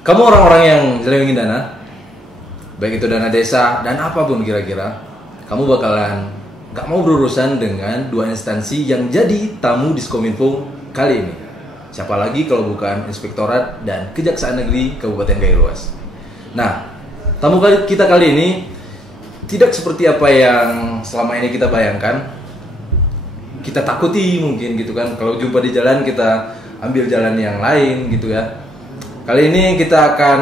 Kamu orang-orang yang nyelewengin dana, baik itu dana desa dan apapun kira-kira, kamu bakalan gak mau berurusan dengan dua instansi yang jadi tamu Diskominfo kali ini. Siapa lagi kalau bukan Inspektorat dan Kejaksaan Negeri Kabupaten Kailuas. Nah, tamu kita kali ini tidak seperti apa yang selama ini kita bayangkan. Kita takuti mungkin gitu kan, kalau jumpa di jalan kita ambil jalan yang lain gitu ya. Kali ini kita akan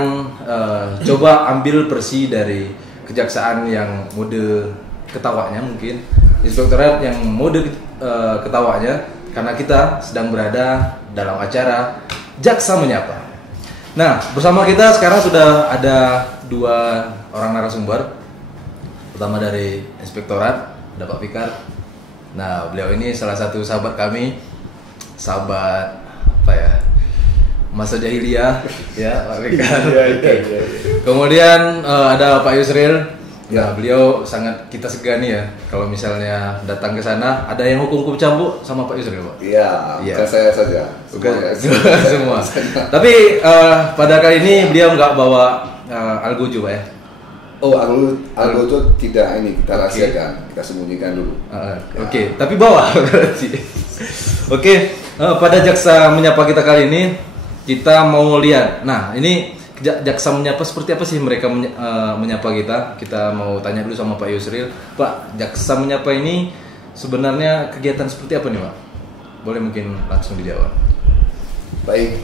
coba ambil versi dari kejaksaan yang mode ketawanya mungkin, Inspektorat yang mode ketawanya, karena kita sedang berada dalam acara Jaksa Menyapa. Nah, bersama kita sekarang sudah ada dua orang narasumber. Pertama dari Inspektorat, ada Pak Fikar. Nah, beliau ini salah satu sahabat kami, sahabat apa ya, masa jahiliyah ya Pak Fikar. Kemudian ada Pak Yusril. Ya, beliau sangat kita segani ya kalau misalnya datang ke sana. Ada yang hukum campur sama Pak Yusril, Pak? Iya, bukan saya saja. Semua. Tapi pada kali ini beliau nggak bawa algojo, Pak ya? Oh, algojo tidak, ini kita rahasiakan, kita sembunyikan dulu. Oke, tapi bawa berarti. Oke, pada Jaksa Menyapa kita kali ini kita mau lihat. Nah, ini Jaksa Menyapa seperti apa sih mereka menyapa kita? Kita mau tanya dulu sama Pak Yusril. Pak, Jaksa Menyapa ini sebenarnya kegiatan seperti apa nih, Pak? Boleh mungkin langsung dijawab. Baik,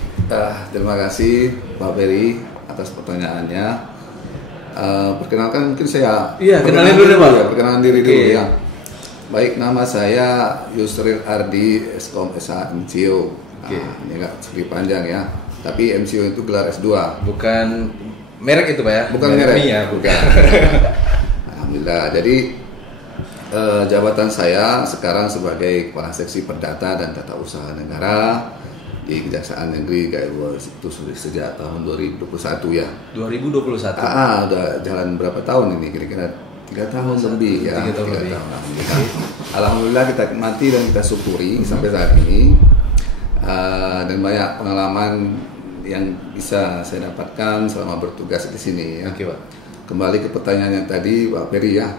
terima kasih Pak Ferry atas pertanyaannya. Perkenalkan mungkin saya. Iya, kenalin dulu Pak. Ya, perkenalan diri dulu ya. Baik, nama saya Yusril Ardi, Eskom SH MCO. Ini agak sedikit panjang ya. Tapi MCO itu gelar S2. Bukan merek itu Pak ya? Bukan merek. Ya, bukan. Alhamdulillah. Jadi jabatan saya sekarang sebagai Kepala Seksi Perdata dan Tata Usaha Negara di Kejaksaan Negeri Kailuas itu sudah sejak tahun 2021 ya. 2021. Udah jalan berapa tahun ini? Kira-kira 3 tahun lebih ya. 3 tahun lebih. Alhamdulillah kita nikmati dan kita syukuri sampai saat ini. Dan banyak pengalaman yang bisa saya dapatkan selama bertugas di sini ya. Oke, Pak. Kembali ke pertanyaan yang tadi Pak Ferry ya.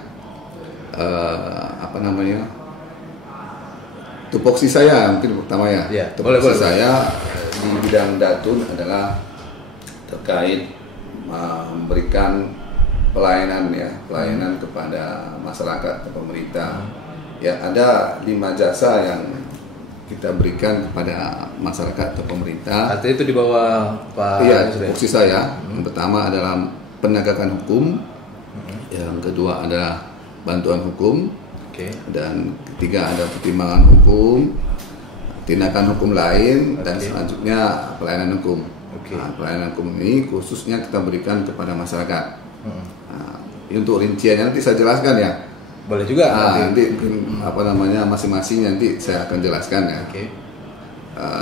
Tupoksi saya mungkin pertama ya. Tupoksi saya di bidang datun adalah terkait memberikan pelayanan kepada masyarakat atau pemerintah. Ya, ada 5 jasa yang kita berikan kepada masyarakat atau pemerintah. Artinya itu di bawah Pak. Iya, tupoksi saya. Yang pertama adalah penegakan hukum. Yang kedua adalah bantuan hukum. Dan ketiga ada pertimbangan hukum, tindakan hukum lain, dan selanjutnya pelayanan hukum. Nah, pelayanan hukum ini khususnya kita berikan kepada masyarakat. Nah, untuk rinciannya nanti saya jelaskan ya. Boleh juga. Nanti mungkin masing-masing nanti saya akan jelaskan ya.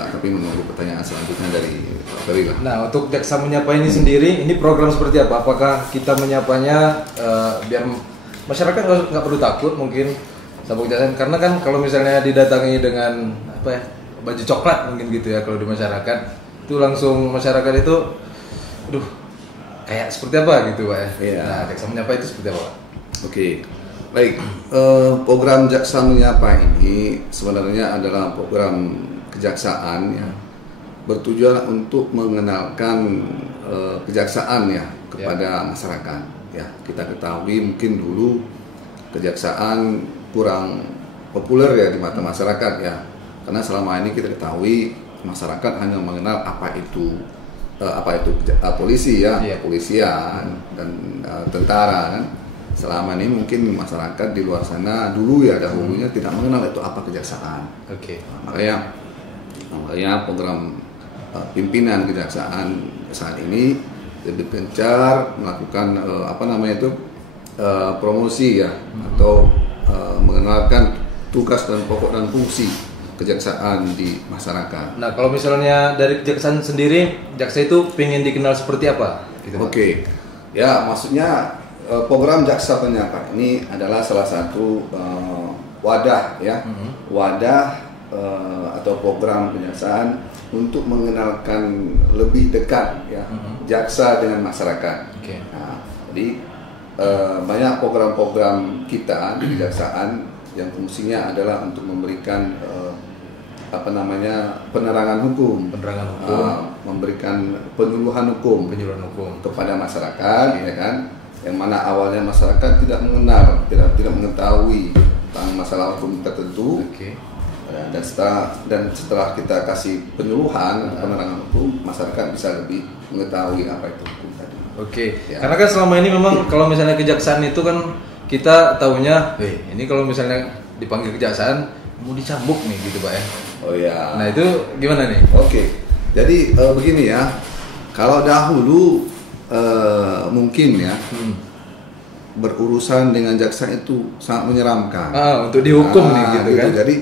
Tapi menunggu pertanyaan selanjutnya dari Pak Ferry lah. Nah, untuk Jaksa Menyapa ini sendiri, ini program seperti apa? Apakah kita menyapanya biar masyarakat nggak perlu takut mungkin sabuk jalan? Karena kan kalau misalnya didatangi dengan baju coklat mungkin gitu ya, kalau di masyarakat itu langsung masyarakat itu, kayak seperti apa gitu Pak ya? Iya. Nah, Jaksa Menyapa itu seperti apa Pak? Baik, program Jaksa Menyapa ini sebenarnya adalah program kejaksaan ya, bertujuan untuk mengenalkan kejaksaan ya kepada masyarakat. Ya, kita ketahui mungkin dulu kejaksaan kurang populer ya di mata masyarakat ya, karena selama ini kita ketahui masyarakat hanya mengenal apa itu polisi ya, kepolisian dan tentara kan. Selama ini mungkin masyarakat di luar sana dulu ya dahulunya tidak mengenal itu apa kejaksaan. Makanya program pimpinan kejaksaan saat ini lebih gencar melakukan promosi ya, atau mengenalkan tugas dan pokok dan fungsi kejaksaan di masyarakat. Nah, kalau misalnya dari kejaksaan sendiri, jaksa itu pengen dikenal seperti apa? Gitu, ya maksudnya program Jaksa Menyapa ini adalah salah satu wadah ya, atau program kejaksaan untuk mengenalkan lebih dekat ya jaksa dengan masyarakat. Oke. Nah, jadi banyak program-program kita di kejaksaan yang fungsinya adalah untuk memberikan penerangan hukum, memberikan penyuluhan hukum kepada masyarakat, ya kan? Yang mana awalnya masyarakat tidak mengenal, tidak mengetahui tentang masalah hukum tertentu. Oke. Dan setelah kita kasih penyuluhan penerangan hukum, masyarakat bisa lebih mengetahui apa itu hukum tadi. Oke. Ya. Karena kan selama ini memang kalau misalnya kejaksaan itu kan kita tahunya, ini kalau misalnya dipanggil kejaksaan mau dicambuk nih gitu Pak ya. Oh ya. Nah itu gimana nih? Oke. Jadi begini ya, kalau dahulu mungkin ya berurusan dengan jaksa itu sangat menyeramkan. Untuk dihukum nih gitu kan. Jadi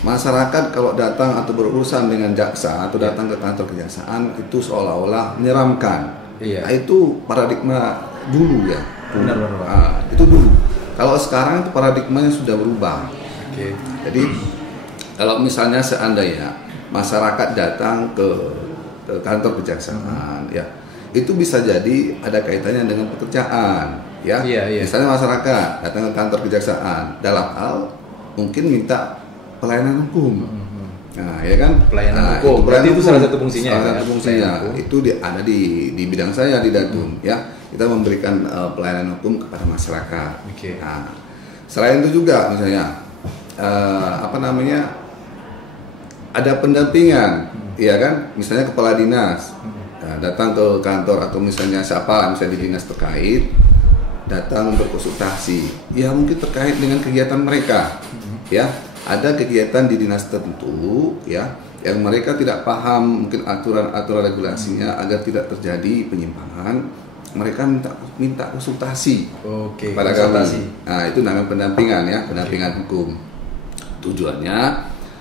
masyarakat kalau datang atau berurusan dengan jaksa atau datang ke kantor kejaksaan itu seolah-olah menyeramkan. Iya. Nah, itu paradigma dulu ya. Benar. Itu dulu. Kalau sekarang itu paradigmanya sudah berubah. Oke. Jadi kalau misalnya seandainya masyarakat datang ke kantor kejaksaan, ya itu bisa jadi ada kaitannya dengan pekerjaan, ya. Iya. Misalnya masyarakat datang ke kantor kejaksaan dalam hal mungkin minta pelayanan hukum. Nah, ya kan? Pelayanan hukum. Berarti itu salah satu fungsinya. Salah satu fungsinya. Itu ada di bidang saya di Datun, ya. Kita memberikan pelayanan hukum kepada masyarakat. Oke. Nah, selain itu juga misalnya ada pendampingan, ya kan? Misalnya kepala dinas datang ke kantor atau misalnya siapa, misalnya di dinas terkait datang berkonsultasi, ya mungkin terkait dengan kegiatan mereka, ya. Ada kegiatan di dinas tertentu, ya, yang mereka tidak paham mungkin aturan regulasinya agar tidak terjadi penyimpangan, mereka minta konsultasi kepada kami. Nah, itu namanya pendampingan ya, pendampingan hukum. Tujuannya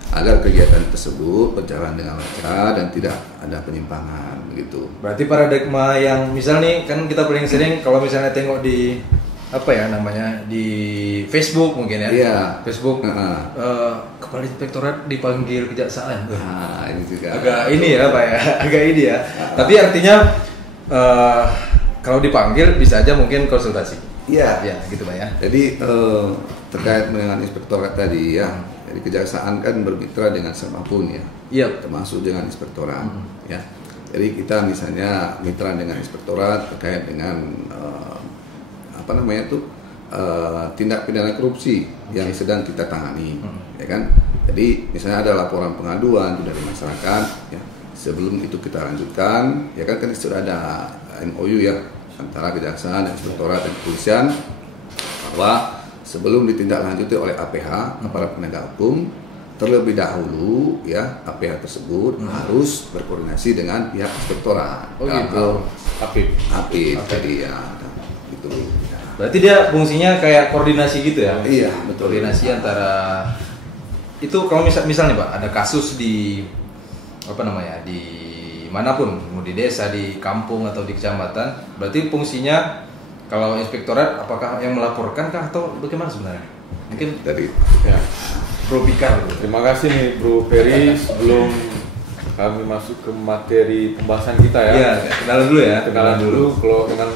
agar kegiatan tersebut berjalan dengan lancar dan tidak ada penyimpangan gitu. Berarti paradigma yang misal nih kan kita paling sering kalau misalnya tengok di di Facebook mungkin ya. Iya. Facebook kepala inspektorat dipanggil kejaksaan. Nah, ini juga agak ini ya Pak ya, agak ini ya. Tapi artinya kalau dipanggil bisa aja mungkin konsultasi. Iya. Ya, gitu Pak ya. Jadi terkait dengan inspektorat tadi ya. Jadi kejaksaan kan bermitra dengan siapapun ya. Iya. Termasuk dengan inspektorat ya. Jadi kita misalnya mitra dengan inspektorat terkait dengan tindak pidana korupsi yang sedang kita tangani, ya kan? Jadi misalnya ada laporan pengaduan dari masyarakat, ya. Sebelum itu kita lanjutkan, ya kan sudah ada MOU ya antara kejaksaan dan inspektorat dan kepolisian bahwa sebelum ditindaklanjuti oleh APH aparat penegak hukum terlebih dahulu ya APH tersebut harus berkoordinasi dengan pihak inspektorat. Gitu. APIP tadi ya, gitu. Berarti dia fungsinya kayak koordinasi gitu ya? Iya, betul. Koordinasi antara itu kalau misalnya Pak ada kasus di di manapun, mau di desa, di kampung atau di kecamatan, berarti fungsinya kalau inspektorat apakah yang melaporkan kah atau bagaimana sebenarnya? Mungkin tadi ya. Bro Pikar. Terima kasih nih Bro Ferry, sebelum kami masuk ke materi pembahasan kita ya. Iya, kenalan dulu ya. Kenalan dulu. Kalau dengan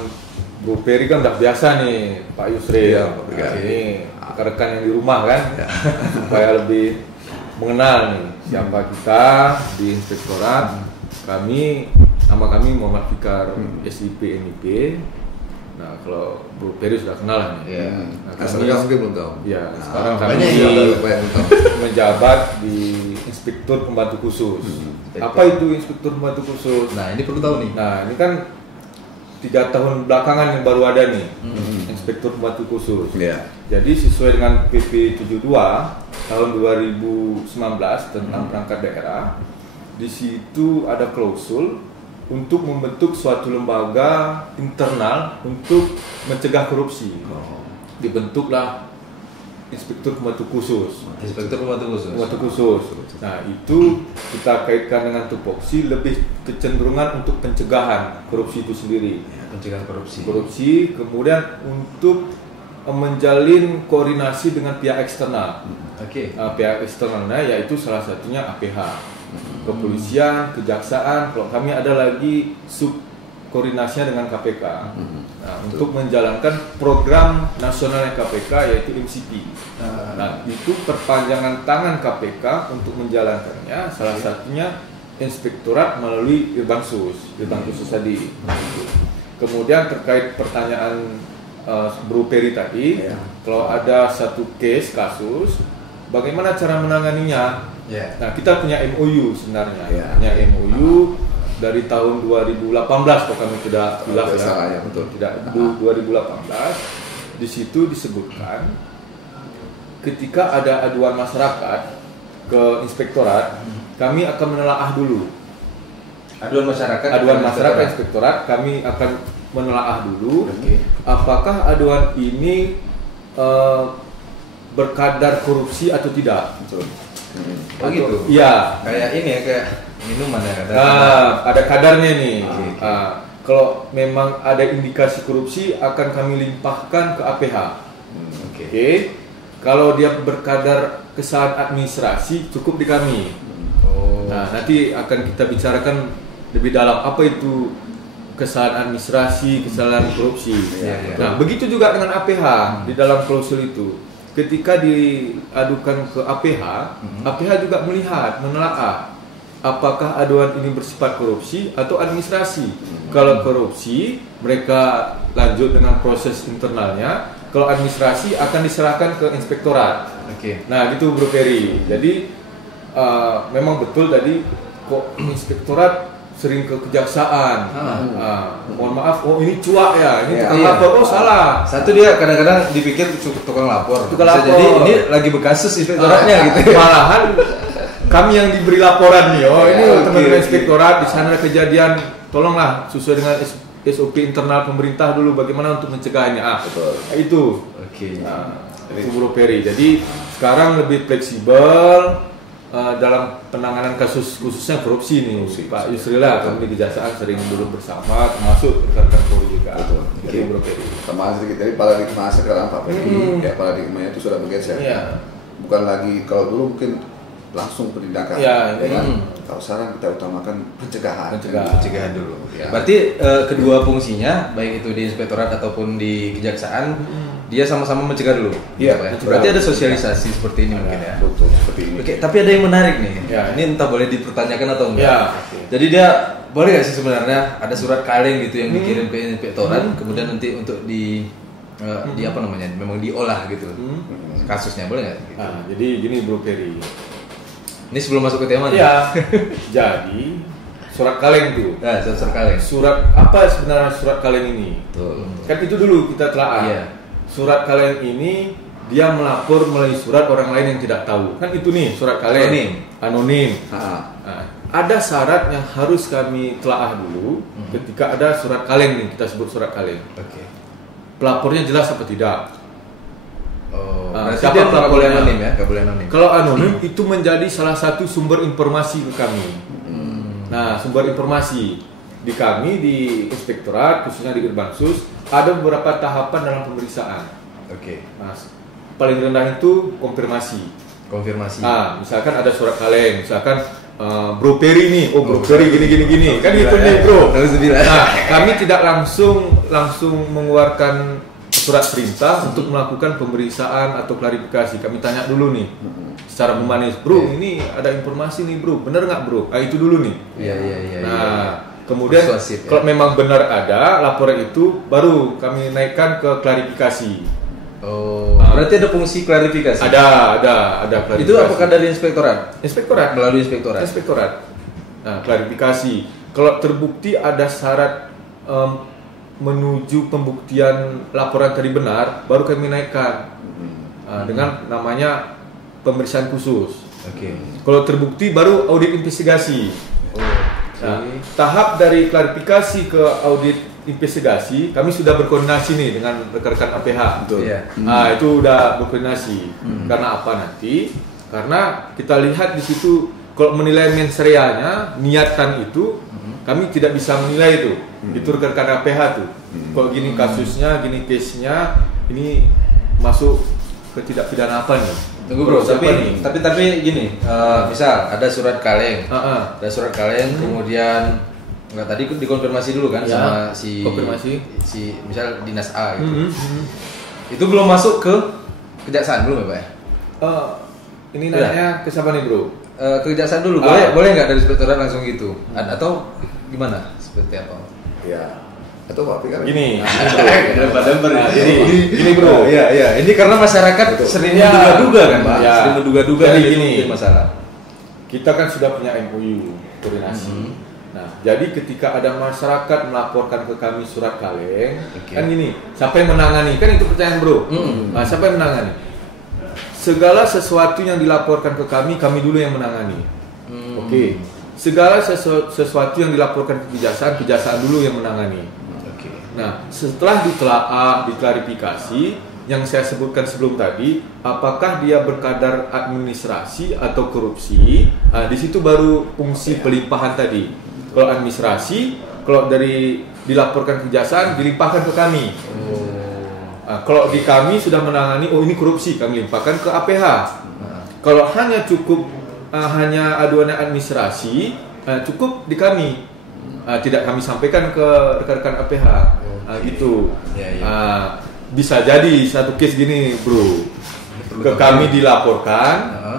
Bro Ferry kan udah biasa nih Pak Yusril. Iya, Ini rekan-rekan yang di rumah kan, supaya lebih mengenal nih siapa kita di inspektorat. Nama kami Muhammad Fikar, SIP NIP. Nah, kalau Bro Ferry sudah kenal nih. Iya. Nah, sekarang mungkin belum tahu. Ya, sekarang kami menjabat di Inspektur Pembantu Khusus. Apa itu Inspektur Pembantu Khusus? Nah, ini perlu tahu nih. Nah, ini kan 3 tahun belakangan yang baru ada nih Inspektur Pembantu Khusus. Yeah. Jadi sesuai dengan PP 72 tahun 2019 tentang perangkat daerah, di situ ada klausul untuk membentuk suatu lembaga internal untuk mencegah korupsi. Dibentuklah Inspektur Pembantu Khusus. Inspektur Pembantu Khusus. Pembantu Khusus. Nah, itu kita kaitkan dengan tupoksi lebih kecenderungan untuk pencegahan korupsi itu sendiri. Ya, pencegahan korupsi. Korupsi, kemudian untuk menjalin koordinasi dengan pihak eksternal. Oke. Pihak eksternalnya yaitu salah satunya APH, kepolisian, kejaksaan. Kalau kami ada lagi sub koordinasinya dengan KPK. Nah, untuk menjalankan program nasionalnya KPK yaitu MCP. Nah, itu perpanjangan tangan KPK untuk menjalankannya. Salah satunya Inspektorat melalui Irbansus tadi. Kemudian terkait pertanyaan Bro Peri tadi, kalau ada satu kasus, bagaimana cara menanganinya? Nah, kita punya MOU sebenarnya, punya MOU dari tahun 2018 kalau kami tidak hilaf ya, tidak 2018. Di situ disebutkan ketika ada aduan masyarakat ke Inspektorat, kami akan menelaah dulu. Aduan masyarakat Inspektorat, kami akan menelaah dulu apakah aduan ini berkadar korupsi atau tidak. Oh gitu. Iya. Kayak ini ya, kayak minuman ya. Ada kadarnya nih. Kalau memang ada indikasi korupsi akan kami limpahkan ke APH. Kalau dia berkadar kesalahan administrasi cukup di kami. Nah, nanti akan kita bicarakan lebih dalam apa itu kesalahan administrasi, kesalahan korupsi. Nah, begitu juga dengan APH di dalam klausul itu. Ketika diadukan ke APH, APH juga melihat, menelaah apakah aduan ini bersifat korupsi atau administrasi. Kalau korupsi, mereka lanjut dengan proses internalnya. Kalau administrasi akan diserahkan ke Inspektorat. Nah, gitu Bro Peri. Jadi memang betul tadi kok Inspektorat sering ke kejaksaan. Mohon maaf, ini cuak ya, ini tukang lapor, salah. Satu dia kadang-kadang dipikir tukang lapor. Bisa jadi ini lagi berkasus inspektoratnya gitu. Malahan kami yang diberi laporan nih, ini teman-teman Inspektorat di sana kejadian, tolonglah sesuai dengan SOP internal pemerintah dulu bagaimana untuk mencegahnya. Itu. Itu Bro Peri. Jadi sekarang lebih fleksibel dalam penanganan kasus khususnya korupsi nih. Pak Yusrila kami di Kejaksaan sering duduk bersama, termasuk rekan-rekan Polri juga. Bro Peri. Sama sedikit dari paradigma sekarang Pak Peri, ya paradigmanya itu sudah bergeser. Bukan lagi kalau dulu mungkin langsung penindakan. Kalau sekarang kita utamakan pencegahan dulu. Berarti kedua fungsinya baik itu di Inspektorat ataupun di Kejaksaan dia sama-sama mencegah dulu. Berarti ada sosialisasi seperti ini mungkin ya. Betul, seperti ini. Tapi ada yang menarik nih. Ini entah boleh dipertanyakan atau enggak. Jadi dia boleh nggak sih sebenarnya ada surat kaleng gitu yang dikirim ke Inspektorat, kemudian nanti untuk di apa namanya, memang diolah gitu kasusnya, boleh nggak? Gitu. Jadi gini Bro Peri. Ini sebelum masuk ke tema nih. Jadi surat kaleng itu. Surat kaleng. Surat apa sebenarnya surat kaleng ini? Kan itu dulu kita telaah. Surat kaleng ini dia melapor melalui surat orang lain yang tidak tahu. Kan itu nih surat kaleng. Anonim. Ada syarat yang harus kami telaah dulu ketika ada surat kaleng nih, kita sebut surat kaleng. Pelapornya jelas apa tidak? Siapa pelapornya anonim ya? Gak boleh anonim. Kalau anonim itu menjadi salah satu sumber informasi ke kami. Nah, sumber informasi di kami di Inspektorat khususnya di Irbansus ada beberapa tahapan dalam pemeriksaan. Nah, paling rendah itu konfirmasi. Misalkan ada surat kaleng, misalkan Bro Peri nih, Bro Peri gini, kan itu nih Bro. Nah, kami tidak langsung mengeluarkan surat perintah untuk melakukan pemeriksaan atau klarifikasi. Kami tanya dulu nih secara humanis, Bro, ini ada informasi nih Bro, benar nggak Bro? Itu dulu nih. Nah, kemudian kalau memang benar ada laporan itu, baru kami naikkan ke klarifikasi. Berarti ada fungsi klarifikasi? Ada klarifikasi. Itu apakah dari Inspektorat? Inspektorat. Melalui Inspektorat. Nah, klarifikasi. Kalau terbukti ada syarat menuju pembuktian laporan tadi benar, baru kami naikkan dengan namanya pemeriksaan khusus. Kalau terbukti baru audit investigasi. Tahap dari klarifikasi ke audit investigasi kami sudah berkoordinasi nih dengan rekan-rekan APH. Itu udah berkoordinasi. Karena apa nanti? Karena kita lihat di situ kalau menilai mens reanya, niatan itu kami tidak bisa menilai itu. Itu rekan-rekan APH tuh. Kok gini kasusnya, gini case-nya, ini masuk ke tidak pidana apa nih? Tunggu Bro, tapi gini, misal ada surat kaleng, kemudian Enggak, tadi dikonfirmasi dulu kan Ya, sama si konfirmasi. si misal dinas A gitu. Itu belum masuk ke kejaksaan belum ya, Pak? Ini nanya ke siapa nih, Bro? Kejaksaan dulu, boleh nggak dari inspektorat langsung gitu? Atau gimana? Seperti apa? Ya. Atau Pak Fikar? Gini, Gini bro, iya. Ini karena masyarakat sering Ya. menduga-duga kan, Pak. Ya. Sering menduga-duga Jadi nih gini. mungkin masalah. kita kan sudah punya MOU koordinasi. Nah, jadi ketika ada masyarakat melaporkan ke kami surat kaleng, kan gini, siapa yang menangani? Kan itu pertanyaan, Bro. Nah, siapa yang menangani? Segala sesuatu yang dilaporkan ke kami dulu yang menangani. Oke. Segala sesuatu yang dilaporkan ke kejaksaan dulu yang menangani. Nah, setelah ditelaah, diklarifikasi, yang saya sebutkan sebelum tadi, apakah dia berkadar administrasi atau korupsi? Nah, di situ baru fungsi pelimpahan tadi. Kalau administrasi, kalau dari dilaporkan ke kejaksaan, dilimpahkan ke kami. Nah, kalau di kami sudah menangani, oh ini korupsi, kami limpahkan ke APH. Kalau hanya cukup hanya aduan administrasi, cukup di kami. Tidak kami sampaikan ke rekan-rekan APH. Gitu. Bisa jadi satu case gini, Bro. Ke kami dilaporkan,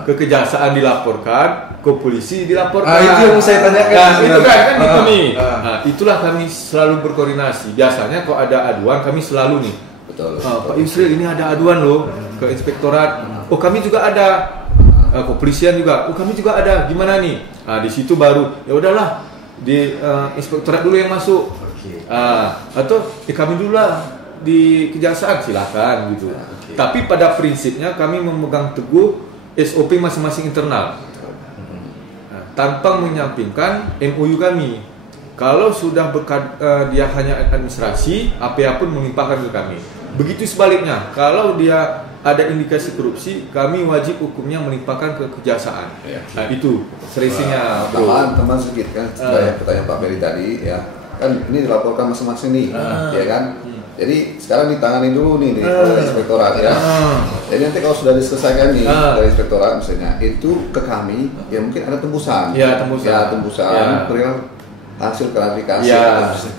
ke kejaksaan dilaporkan, ke polisi dilaporkan. Itu yang saya tanyakan. Nah, itu kan itu nih. Nah, itulah kami selalu berkoordinasi. Biasanya kalau ada aduan kami selalu nih. Betul. Pak Yusril, ini ada aduan loh ke inspektorat. Oh, kami juga ada. Kepolisian juga. Oh, kami juga ada. Gimana nih? Nah, di situ baru ya udahlah di inspektorat dulu yang masuk. Atau kami dulu lah di kejaksaan, silakan gitu. Tapi pada prinsipnya kami memegang teguh SOP masing-masing internal. Tanpa menyampingkan MOU kami. Kalau sudah dia hanya administrasi, APH pun melimpahkan ke kami. Begitu sebaliknya, kalau dia ada indikasi korupsi, kami wajib hukumnya melimpahkan ke kejaksaan. Nah, itu selisihnya. Teman sedikit kan, pertanyaan Pak Ferry tadi ya. Kan ini dilaporkan masing-masing nih, ya kan? Jadi sekarang ditangani dulu nih oleh inspektorat ya. Jadi nanti kalau sudah diselesaikan nih dari inspektorat misalnya, itu ke kami ya mungkin ada tembusan. Ya, tembusan. Perihal hasil klarifikasi,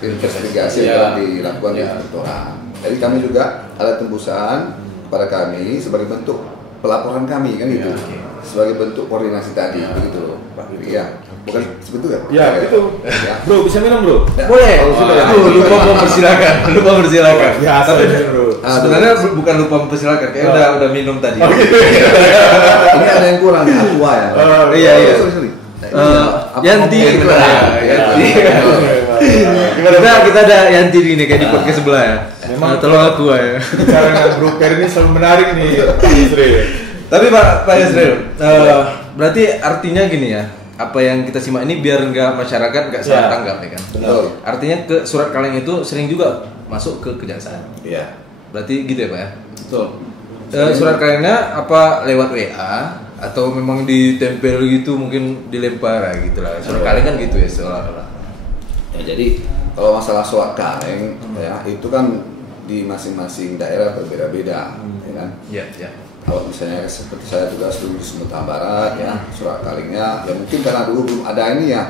investigasi Ya. yang dilakukan di inspektorat. Jadi kami juga ada tembusan pada kami sebagai bentuk pelaporan kami kan gitu. Sebagai bentuk koordinasi tadi begitu loh, Pak Firly ya. Bukan seperti itu kan? Ya, itu. Ya. Bro, bisa minum, Bro? Boleh. Oh, sudah. Lupa mempersilakan. Ya, Tapi Bro. sebenarnya bukan lupa mempersilakan, kayak udah minum tadi. Ini ada yang kurang ya, aqua ya. Iya. Sorry. Yanti kita ada Yanti ini kayak di podcast sebelah ya. Memang tolong aku ya. Bicara dengan Bro Ferry ini selalu menarik nih, Pak Yusril. Tapi Pak Yusril, berarti artinya gini ya, apa yang kita simak ini biar masyarakat nggak salah tanggap ya kan. Betul. Artinya ke surat kaleng itu sering juga masuk ke kejaksaan. Iya. Berarti gitu ya Pak ya. Betul. Surat kalengnya apa lewat WA atau memang ditempel gitu mungkin dilempar gitu lah. Surat kaleng kan gitu ya seolah-olah. Ya, jadi kalau masalah surat kaleng ya itu kan di masing-masing daerah berbeda-beda, ya kan. Iya. Kalau misalnya seperti saya juga dulu di Sumatera Barat ya, surat kalengnya ya mungkin karena dulu belum ada ini ya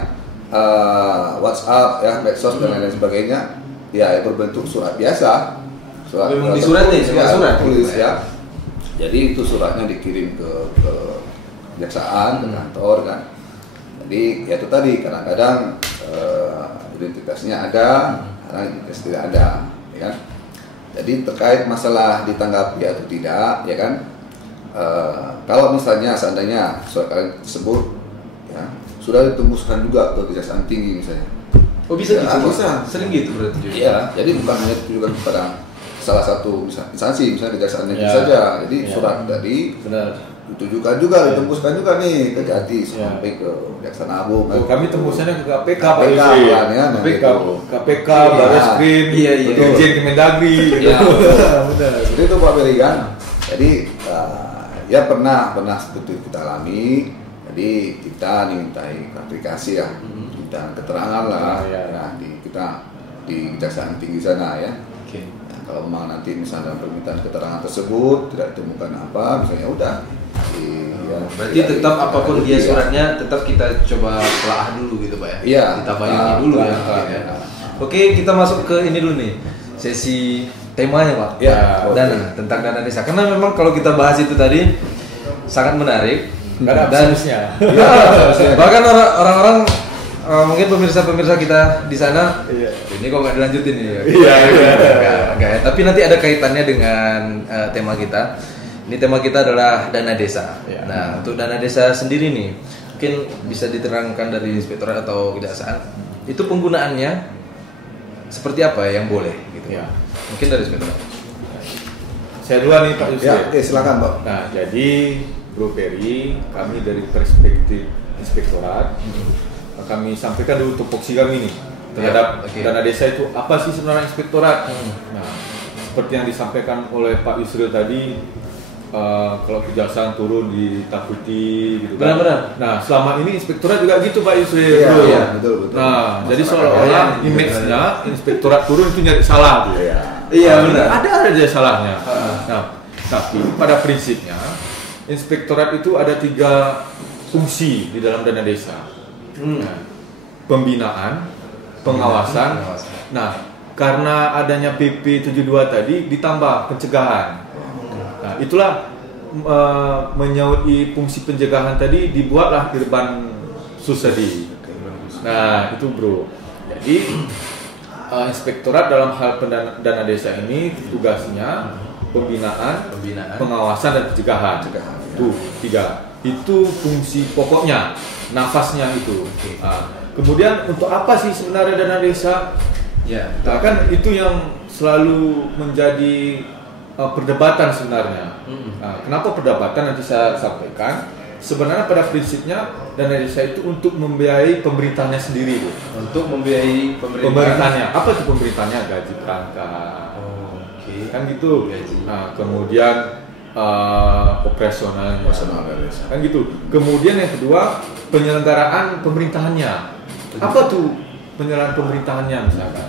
WhatsApp ya, medsos dan lain sebagainya, ya berbentuk surat biasa. Memang di surat nih, surat tulis ya. Jadi itu suratnya dikirim ke kejaksaan, ke kantor kan. Jadi ya itu tadi kadang-kadang identitasnya ada, kadang identitas tidak ada, ya kan. Jadi terkait masalah ditanggapi atau tidak, ya kan. Kalau misalnya seandainya surat kaleng tersebut ya sudah ditembuskan juga ke kejaksaan tinggi misalnya. Oh bisa Ya, gitu? bisa. Sering gitu berarti juga? Iya, jadi bukan hanya ditujukan kepada salah satu instansi, misalnya kejaksaan negeri Ya. saja. Jadi Ya. surat tadi Benar. ditujukan juga, ditembuskan juga nih ke Jati sampai ke Kejaksaan Agung. Oh, kami tembusannya ke KPK, Pak KPK, Yusril. kan, ya, nah, KPK, gitu. KPK, Iya. Barreskrim, Iya. Dirjen Kemendagri. Iya. Benar. Jadi itu Pak Ferry kan. Jadi ya pernah seperti itu kita alami. Jadi kita dimintai klarifikasi ya, minta keterangan lah Ya. kita di Kejaksaan Tinggi sana ya. Oke. Nah, kalau memang nanti misalnya dalam permintaan keterangan tersebut tidak ditemukan apa, misalnya udah Ya. Berarti tetap apapun dia suratnya tetap kita coba telaah dulu gitu Pak ya? Iya. Kita bayangin dulu ya. Oke, kita masuk ke ini dulu nih, sesi temanya Pak. Ya, Dana, tentang dana desa. Karena memang kalau kita bahas itu tadi sangat menarik. Ada absennya. Bahkan orang-orang mungkin pemirsa-pemirsa kita di sana, ini kok nggak dilanjutin nih? Nggak ya. Tapi nanti ada kaitannya dengan tema kita. Ini tema kita adalah dana desa. Nah, untuk dana desa sendiri nih, mungkin bisa diterangkan dari inspektorat atau kejaksaan, itu penggunaannya seperti apa yang boleh gitu. Ya. Mungkin dari inspektorat. Saya duluan nih Pak Yusril. Ya, silakan Pak. Nah, jadi Bro Peri, kami dari perspektif inspektorat, kami sampaikan dulu tupoksi kami nih terhadap dana desa itu apa sih sebenarnya inspektorat. Nah, seperti yang disampaikan oleh Pak Yusril tadi, kalau kejaksaan turun ditakuti gitu kan. Benar-benar. Nah, selama ini inspektorat juga gitu Pak Yusril. Iya, betul. Nah, jadi seolah-olah image-nya inspektorat turun itu nyari salah gitu. Iya, benar. Ada aja salahnya. Nah, tapi pada prinsipnya inspektorat itu ada 3 fungsi di dalam dana desa. Nah, pembinaan, pengawasan. Nah, karena adanya PP 72 tadi ditambah pencegahan. Nah, itulah menyauti fungsi pencegahan tadi dibuatlah Irban Susadi. Nah, itu Bro. Jadi inspektorat dalam hal dana desa ini tugasnya pembinaan, pengawasan dan pencegahan. Tuh 3. Itu fungsi pokoknya, nafasnya itu. Kemudian untuk apa sih sebenarnya dana desa? Ya, nah, kan itu yang selalu menjadi perdebatan sebenarnya. Kenapa perdebatan nanti saya sampaikan. Sebenarnya pada prinsipnya dana desa itu untuk membiayai pemerintahnya sendiri, Bu. Untuk membiayai pemerintahnya. Apa itu pemerintahnya? Gaji perangkat. Kan gitu. Nah, kemudian operasionalnya. Kan gitu. Kemudian yang kedua, penyelenggaraan pemerintahannya. Apa tuh penyelenggaraan pemerintahannya misalkan?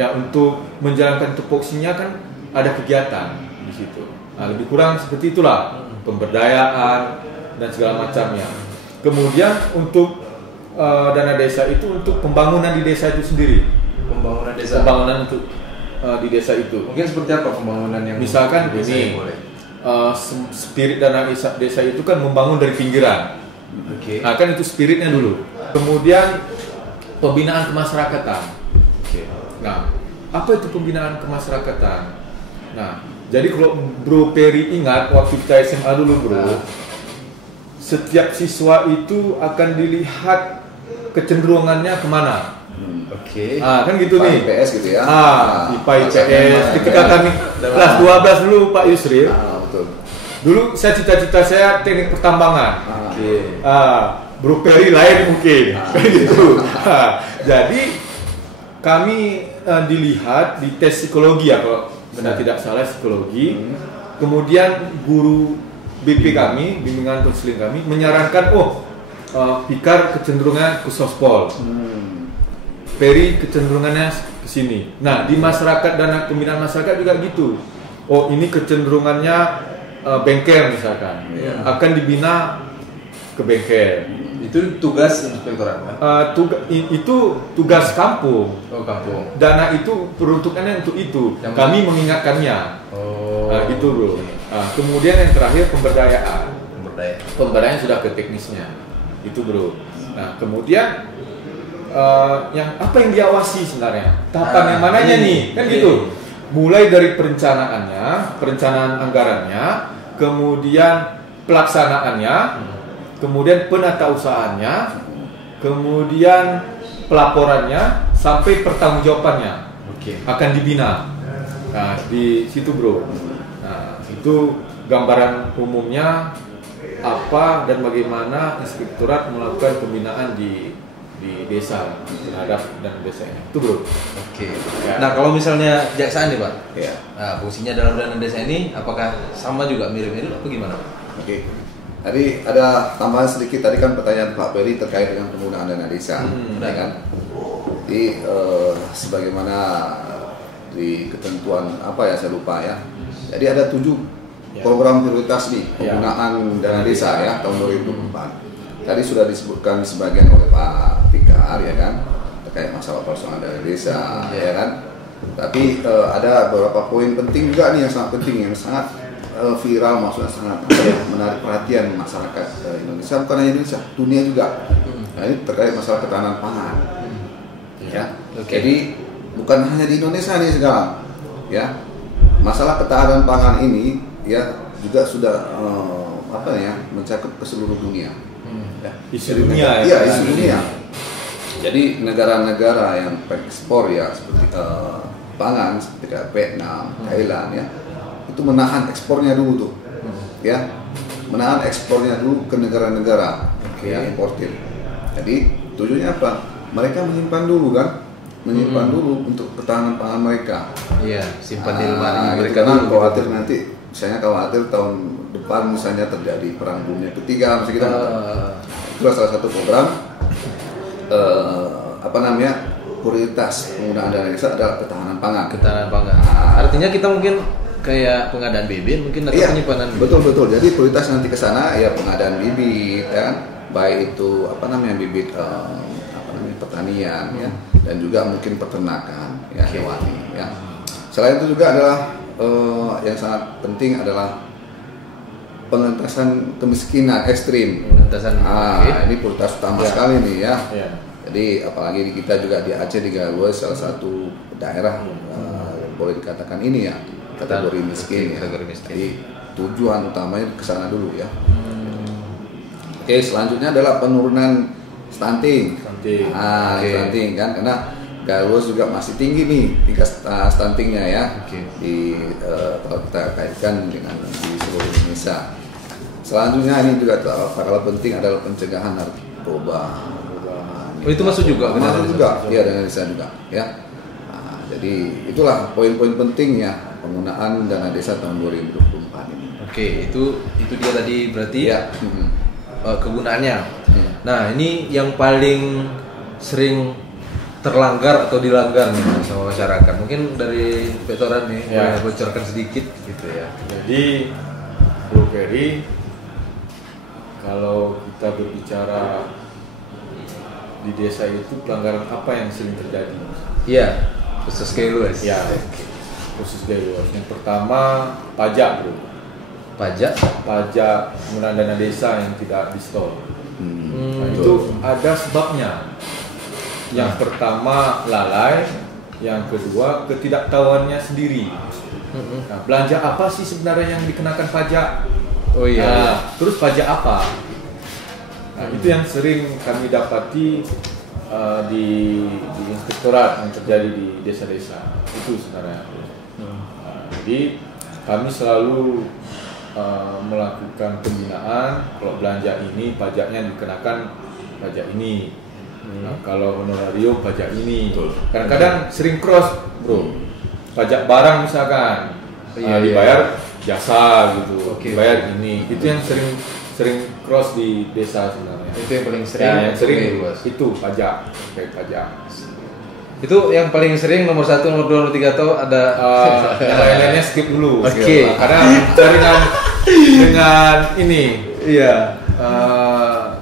Ya, untuk menjalankan tupoksinya kan ada kegiatan di situ. Nah, lebih kurang seperti itulah, pemberdayaan dan segala macamnya. Kemudian untuk dana desa itu untuk pembangunan di desa itu sendiri. Pembangunan untuk di desa itu. Mungkin seperti apa pembangunan yang misalkan ini spirit dana desa itu kan membangun dari pinggiran. Nah, kan itu spiritnya dulu. Kemudian pembinaan kemasyarakatan. Nah, apa itu pembinaan kemasyarakatan? Nah, jadi kalau Bro Peri ingat waktu kita SMA dulu Bro, setiap siswa itu akan dilihat kecenderungannya kemana. Kan gitu nih. IPS gitu ya. IPA IPS. Ketika kami kelas 12 dulu Pak Yusril. Betul. Dulu saya cita-cita saya teknik pertambangan. Bro Peri lain mungkin. Gitu. Jadi kami dilihat di tes psikologi ya kalau benar tidak salah psikologi. Kemudian guru BP kami, bimbingan konseling kami menyarankan Pikar kecenderungan ke sospol. Peri kecenderungannya ke sini. Nah, di masyarakat dan pembinaan masyarakat juga gitu. Ini kecenderungannya bengkel misalkan. Akan dibina ke bengkel. Itu tugas inspektorat kan? Itu tugas kampung. Kampung. Dana itu peruntukannya untuk itu. Kami mengingatkannya. Gitu Bro. Kemudian yang terakhir pemberdayaan. Pemberdayaan sudah ke teknisnya. Itu Bro. Nah, kemudian yang apa yang diawasi sebenarnya? Tahapan yang mananya nih? Kan gitu. Mulai dari perencanaan anggarannya, kemudian pelaksanaannya, kemudian penatausahaannya, kemudian pelaporannya sampai pertanggungjawabannya akan dibina. Nah, di situ Bro. Nah, itu gambaran umumnya apa dan bagaimana inspektorat melakukan pembinaan di desa terhadap dan desa ini. Itu Bro. Nah, kalau misalnya kejaksaan nih Pak, nah, fungsinya dalam dana desa ini apakah sama juga mirip-mirip atau gimana Pak? Tadi ada tambahan sedikit, tadi kan pertanyaan Pak Peri terkait dengan penggunaan dana desa, ya kan? Jadi sebagaimana di ketentuan apa ya saya lupa ya. Jadi ada 7 program prioritas nih Ya. penggunaan dana desa ya tahun 2004. Tadi sudah disebutkan sebagian oleh Pak Fikar ya kan terkait masalah persoalan dana desa ya kan. Tapi ada beberapa poin penting juga nih yang sangat penting, yang sangat viral, maksudnya sangat menarik perhatian masyarakat Indonesia, bukan hanya Indonesia, dunia juga. Nah, ini terkait masalah ketahanan pangan. Ya. Jadi bukan hanya di Indonesia nih sekarang, ya. Masalah ketahanan pangan ini ya juga sudah mencakup ke seluruh dunia. Ya. Isu dunia ya, isu dunia. Jadi negara-negara yang ekspor ya seperti pangan seperti Vietnam, Thailand ya, itu menahan ekspornya dulu tuh, ya, menahan ekspornya dulu ke negara-negara yang importir. Jadi tujuannya apa? Mereka menyimpan dulu kan, dulu untuk ketahanan pangan mereka. Iya, simpan di rumah mereka karena dulu. khawatir nanti, misalnya khawatir tahun depan misalnya terjadi perang dunia ketiga, misalnya kita itulah salah satu program prioritas penggunaan dana desa adalah ketahanan pangan. Artinya kita mungkin kayak pengadaan bibit mungkin atau penyimpanan bibit. Betul. Jadi prioritas nanti ke sana ya pengadaan bibit ya kan. Baik itu bibit pertanian ya, dan juga mungkin peternakan ya, hewani ya. Selain itu juga adalah yang sangat penting adalah pengentasan kemiskinan ekstrim. Ini prioritas utama sekali nih ya. Jadi apalagi di kita juga di Aceh, di Galues, salah satu daerah boleh dikatakan ini ya kategori miskin. Jadi tujuan utamanya ke sana dulu ya. Oke, selanjutnya adalah penurunan stunting. Stunting kan, karena Galues juga masih tinggi nih tingkat stuntingnya ya. Kalau kita kaitkan dengan di seluruh Indonesia. Selanjutnya ini juga kalah penting adalah pencegahan narkoba. Itu masuk juga? Masuk juga, iya dana desa juga ya. Nah, jadi itulah poin-poin penting ya penggunaan dana desa tahun 2024 ini. Oke, itu dia tadi berarti ya. Kegunaannya. Nah, ini yang paling sering terlanggar atau dilanggar nih sama masyarakat. Mungkin dari Inspektorat nih bocorkan sedikit gitu ya. Jadi Bro Ferry, kalau kita berbicara di desa itu pelanggaran apa yang sering terjadi? Iya, khusus Galues. Ya, khusus Galues. Yang pertama pajak, bro. Pajak Penggunaan dana desa yang tidak di-store. Itu ada sebabnya. Yang pertama lalai, yang kedua ketidaktahuannya sendiri. Nah, belanja apa sih sebenarnya yang dikenakan pajak? Terus pajak apa? Nah, itu yang sering kami dapati di inspektorat yang terjadi di desa-desa itu sebenarnya. Jadi kami selalu melakukan pembinaan. Kalau belanja ini pajaknya dikenakan pajak ini. Nah, kalau honorarium pajak ini. Kadang-kadang sering cross, bro. Pajak barang misalkan dibayar jasa gitu, dibayar ini. Itu yang sering cross di desa sebenarnya. Itu yang paling sering. Yang sering itu pajak, kayak pajak. Itu yang paling sering nomor 1, nomor 2, nomor 3 atau ada yang lain-lainnya skip dulu. Oke. Karena dengan ini. Iya.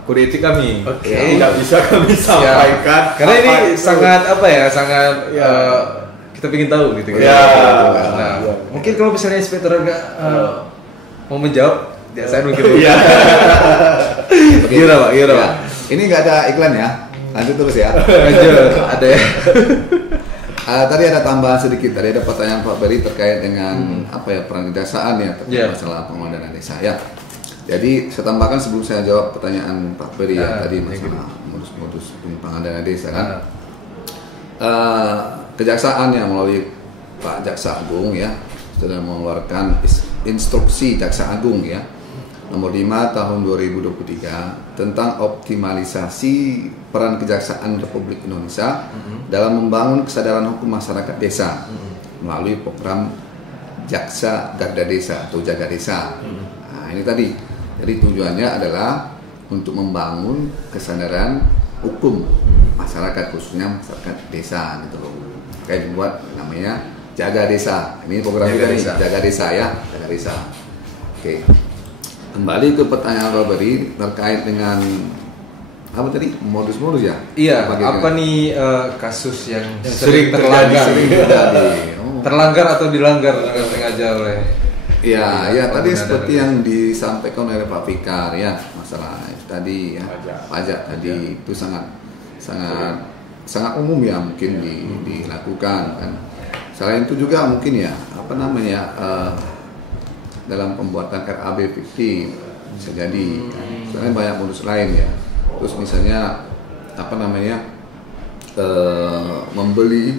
Kode etik kami. Tidak bisa kami sampaikan. Karena ini sangat kita ingin tahu gitu. Mungkin kalau misalnya inspektor nggak mau menjawab. Ya, saya mungkin. Gimana Pak? Ini nggak ada iklan ya. Lanjut terus ya. Ada ya. Tadi ada tambahan sedikit. Tadi ada pertanyaan Pak Beri terkait dengan peran kejaksaan ya terkait masalah pengelolaan dana desa ya. Jadi saya tambahkan sebelum saya jawab pertanyaan Pak Beri tadi masalah modus-modus penyimpangan dana desa kan. Kejaksaan yang melalui Pak Jaksa Agung ya sudah mengeluarkan instruksi Jaksa Agung ya nomor 5 tahun 2023 tentang optimalisasi peran Kejaksaan Republik Indonesia dalam membangun kesadaran hukum masyarakat desa melalui program Jaksa Garda Desa atau Jaga Desa. Nah, ini tadi. Jadi tujuannya adalah untuk membangun kesadaran hukum masyarakat, khususnya masyarakat desa gitu loh. Kayak dibuat namanya Jaga Desa. Ini program kita nih, Jaga Desa ya, Jaga Desa. Oke. Kembali ke pertanyaan Robert terkait dengan apa tadi? Modus-modus ya? Iya, apa nih kasus yang sering terjadi? Terlanggar atau dilanggar dengan sengaja oleh? Ya tadi seperti yang disampaikan oleh Pak Fikar ya, masalah tadi ya, pajak tadi itu sangat umum ya mungkin dilakukan kan. Selain itu juga mungkin ya dalam pembuatan RAB fiktif bisa jadi. Soalnya banyak modus lain ya. Terus misalnya membeli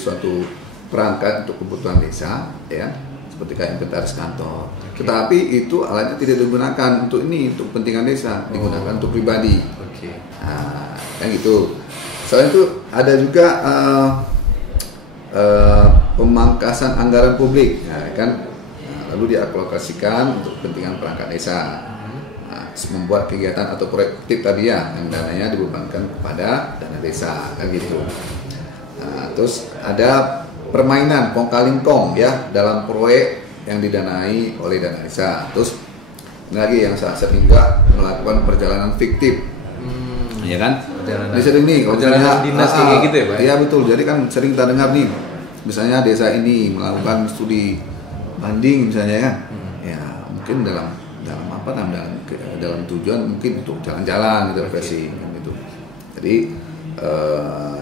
suatu perangkat untuk kebutuhan desa ya, seperti kayak inventaris kantor. Tetapi itu alatnya tidak digunakan untuk kepentingan desa, digunakan untuk pribadi. Nah, kan gitu. Selain itu ada juga pemangkasan anggaran publik, ya, kan? Lalu dialokasikan untuk kepentingan perangkat desa. Membuat kegiatan atau proyek fiktif tadi ya, yang dananya dibebankan kepada dana desa, kan gitu. Terus ada permainan kong kali kong ya dalam proyek yang didanai oleh dana desa. Terus lagi yang saat juga melakukan perjalanan fiktif, ya kan? Ini sering nih perjalanan dinas kayak gitu ya, Pak? Iya betul. Jadi kan sering kita dengar nih, misalnya desa ini melakukan studi banding misalnya ya, ya mungkin dalam tujuan mungkin untuk jalan-jalan gitu gitu. Jadi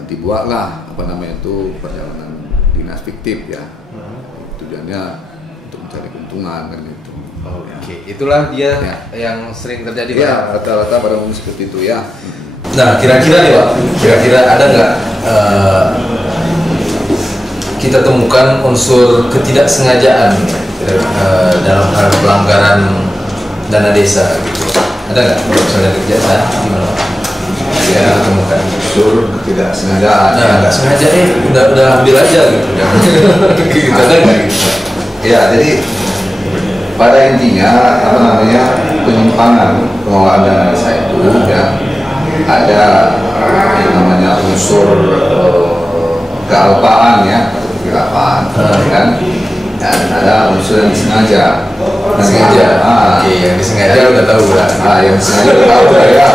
dibuatlah perjalanan dinas fiktif ya. Tujuannya untuk mencari keuntungan kan gitu. Oke, itulah dia yang sering terjadi. Ya, rata-rata pada umum seperti itu ya. Nah, kira-kira nih Pak, ada nggak kita temukan unsur ketidaksengajaan dalam hal pelanggaran dana desa gitu? Ada nggak misalnya kejahatan gimana Pak? Ya, kita temukan unsur ketidaksengajaan. Nah, nggak sengaja udah ambil aja gitu. Gitu ada nggak gitu? Ya, jadi pada intinya penyimpangan pengelolaan dana desa itu ya ada yang namanya unsur kealpaan ya atau kekhilafan kan, dan ada unsur yang disengaja. Yang disengaja udah tahu lah. Yang disengaja udah tahu ya.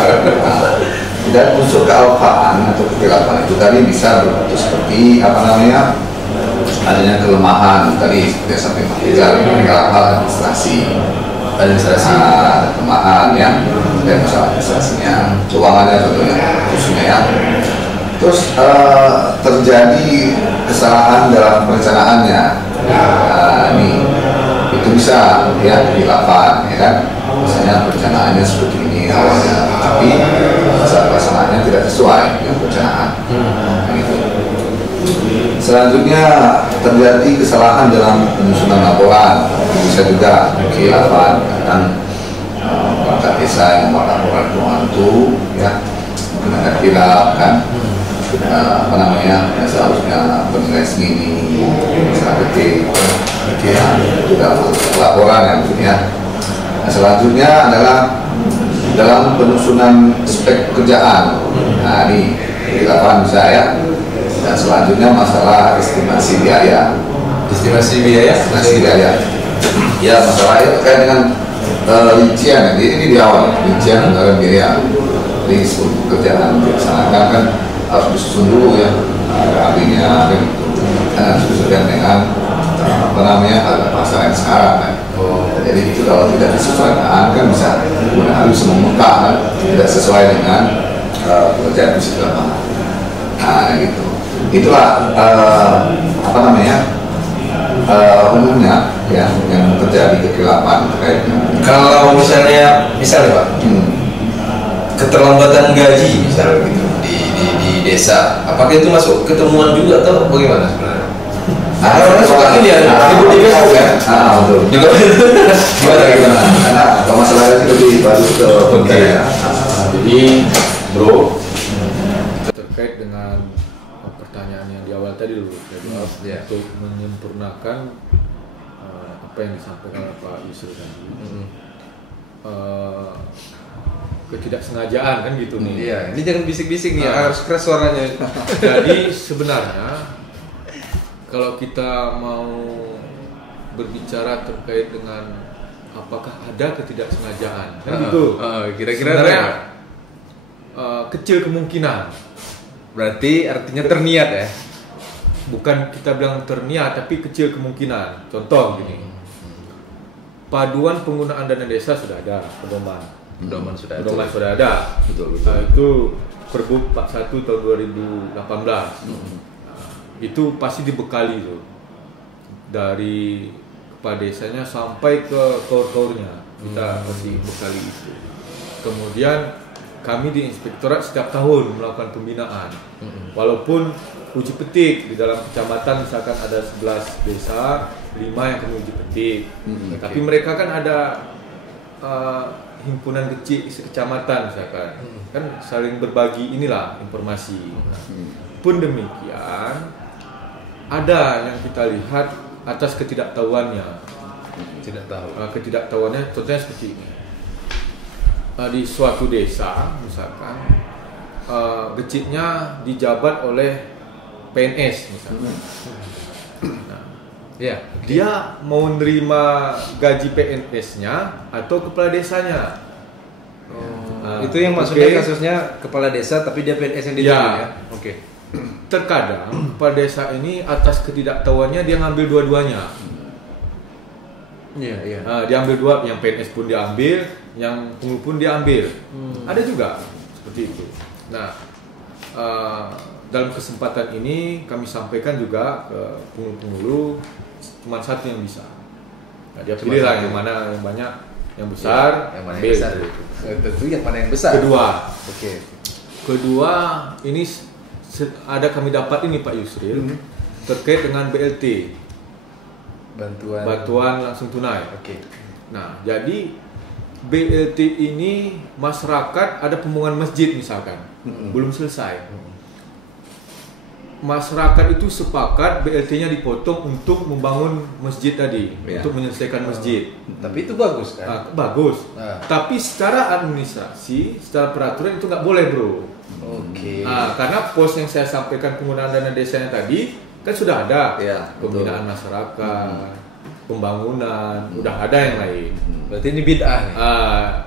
Dan unsur kealpaan atau kekhilafan itu tadi bisa berbentuk seperti adanya kelemahan tadi seperti yang sampai dalam hal administrasi, ada kelemahan ya, dan masalah administrasinya, keuangannya contohnya khususnya ya. Terus terjadi kesalahan dalam perencanaannya. Itu bisa ya khilafan ya kan, misalnya perencanaannya seperti ini awalnya, tapi saat pelaksanaannya tidak sesuai dengan perencanaan. Gitu. Selanjutnya terjadi kesalahan dalam penyusunan laporan, bisa juga khilafan tentang perangkat desa yang membuat laporan keuangan itu ya menggunakan khilaf kan, seharusnya bernilai segini, misalnya detik ya, itu dalam laporan yang maksudnya. Nah, selanjutnya adalah dalam penyusunan spek pekerjaan. Nah ini khilafan bisa ya. Dan selanjutnya masalah estimasi biaya. Ya, masalah itu terkait dengan rincian. Jadi ini di awal rincian anggaran biaya. Jadi sebelum pekerjaan dilaksanakan kan harus disusun dulu ya, RAB-nya kan gitu. Dan sesuaikan dengan harga pasar yang sekarang kan. Jadi itu kalau tidak disesuaikan kan bisa harus membengkak kan, tidak sesuai dengan pekerjaan fisik lapangan. Nah gitu. Itulah umumnya ya yang terjadi kekhilafan terkait dengan. Kalau misalnya Pak, keterlambatan gaji misalnya gitu di desa, apakah itu masuk ketemuan juga atau bagaimana sebenarnya? Orang suka ini ya, di Facebook ya. Betul. Juga gimana? Karena kalau masalah itu lebih bagus ke ya. Jadi bro, terkait dengan pertanyaan yang di awal tadi dulu, jadi untuk menyempurnakan apa yang disampaikan oleh Pak Yusril tadi, ketidaksengajaan kan gitu nih. Iya, ini jangan bisik-bisik nih, harus keras suaranya. Jadi sebenarnya kalau kita mau berbicara terkait dengan apakah ada ketidaksengajaan? Kan gitu. Kira-kira Sebenarnya kecil kemungkinan. berarti artinya terniat ya. Bukan kita bilang terniat, tapi kecil kemungkinan. Contoh gini, paduan penggunaan dana desa sudah ada, pedoman Sudah ada. Betul. Itu Pergub 41 tahun 2018. Itu pasti dibekali tuh, dari kepala desanya sampai ke kaur-kaurnya kita pasti bekali itu. Kemudian kami di inspektorat setiap tahun melakukan pembinaan. Walaupun uji petik di dalam kecamatan misalkan ada 11 desa, 5 yang kami uji petik. Tapi mereka kan ada himpunan kecil kecamatan misalkan. Kan saling berbagi inilah informasi. Pun demikian ada yang kita lihat atas ketidaktahuannya. Ketidaktahuannya contohnya seperti ini. Di suatu desa misalkan beciknya dijabat oleh PNS misalkan. Dia mau menerima gaji PNS-nya atau kepala desanya. Itu yang maksudnya kasusnya kepala desa tapi dia PNS yang ditunjuk ya. Oke. Terkadang kepala desa ini atas ketidaktahuannya dia ngambil dua-duanya. Iya. Dia ambil dua, yang PNS pun dia ambil, yang pengulu pun dia ambil. Ada juga seperti itu. Nah, dalam kesempatan ini kami sampaikan juga ke pengulu-pengulu, cuma satu yang bisa. Nah, dia pilih lah yang mana yang banyak, yang besar, yang mana yang besar. Tentu yang mana yang besar. Kedua, ini ada kami dapat ini Pak Yusril terkait dengan BLT. Bantuan langsung tunai. Nah, jadi BLT ini masyarakat ada pembangunan masjid misalkan, belum selesai. Masyarakat itu sepakat BLT-nya dipotong untuk membangun masjid tadi, untuk menyelesaikan masjid. Tapi itu bagus kan? Bagus. Tapi secara administrasi, secara peraturan itu nggak boleh, bro. Karena pos yang saya sampaikan penggunaan dana desanya tadi kan sudah ada, pembinaan masyarakat, pembangunan, udah ada yang lain. Berarti ini bid'ah nih.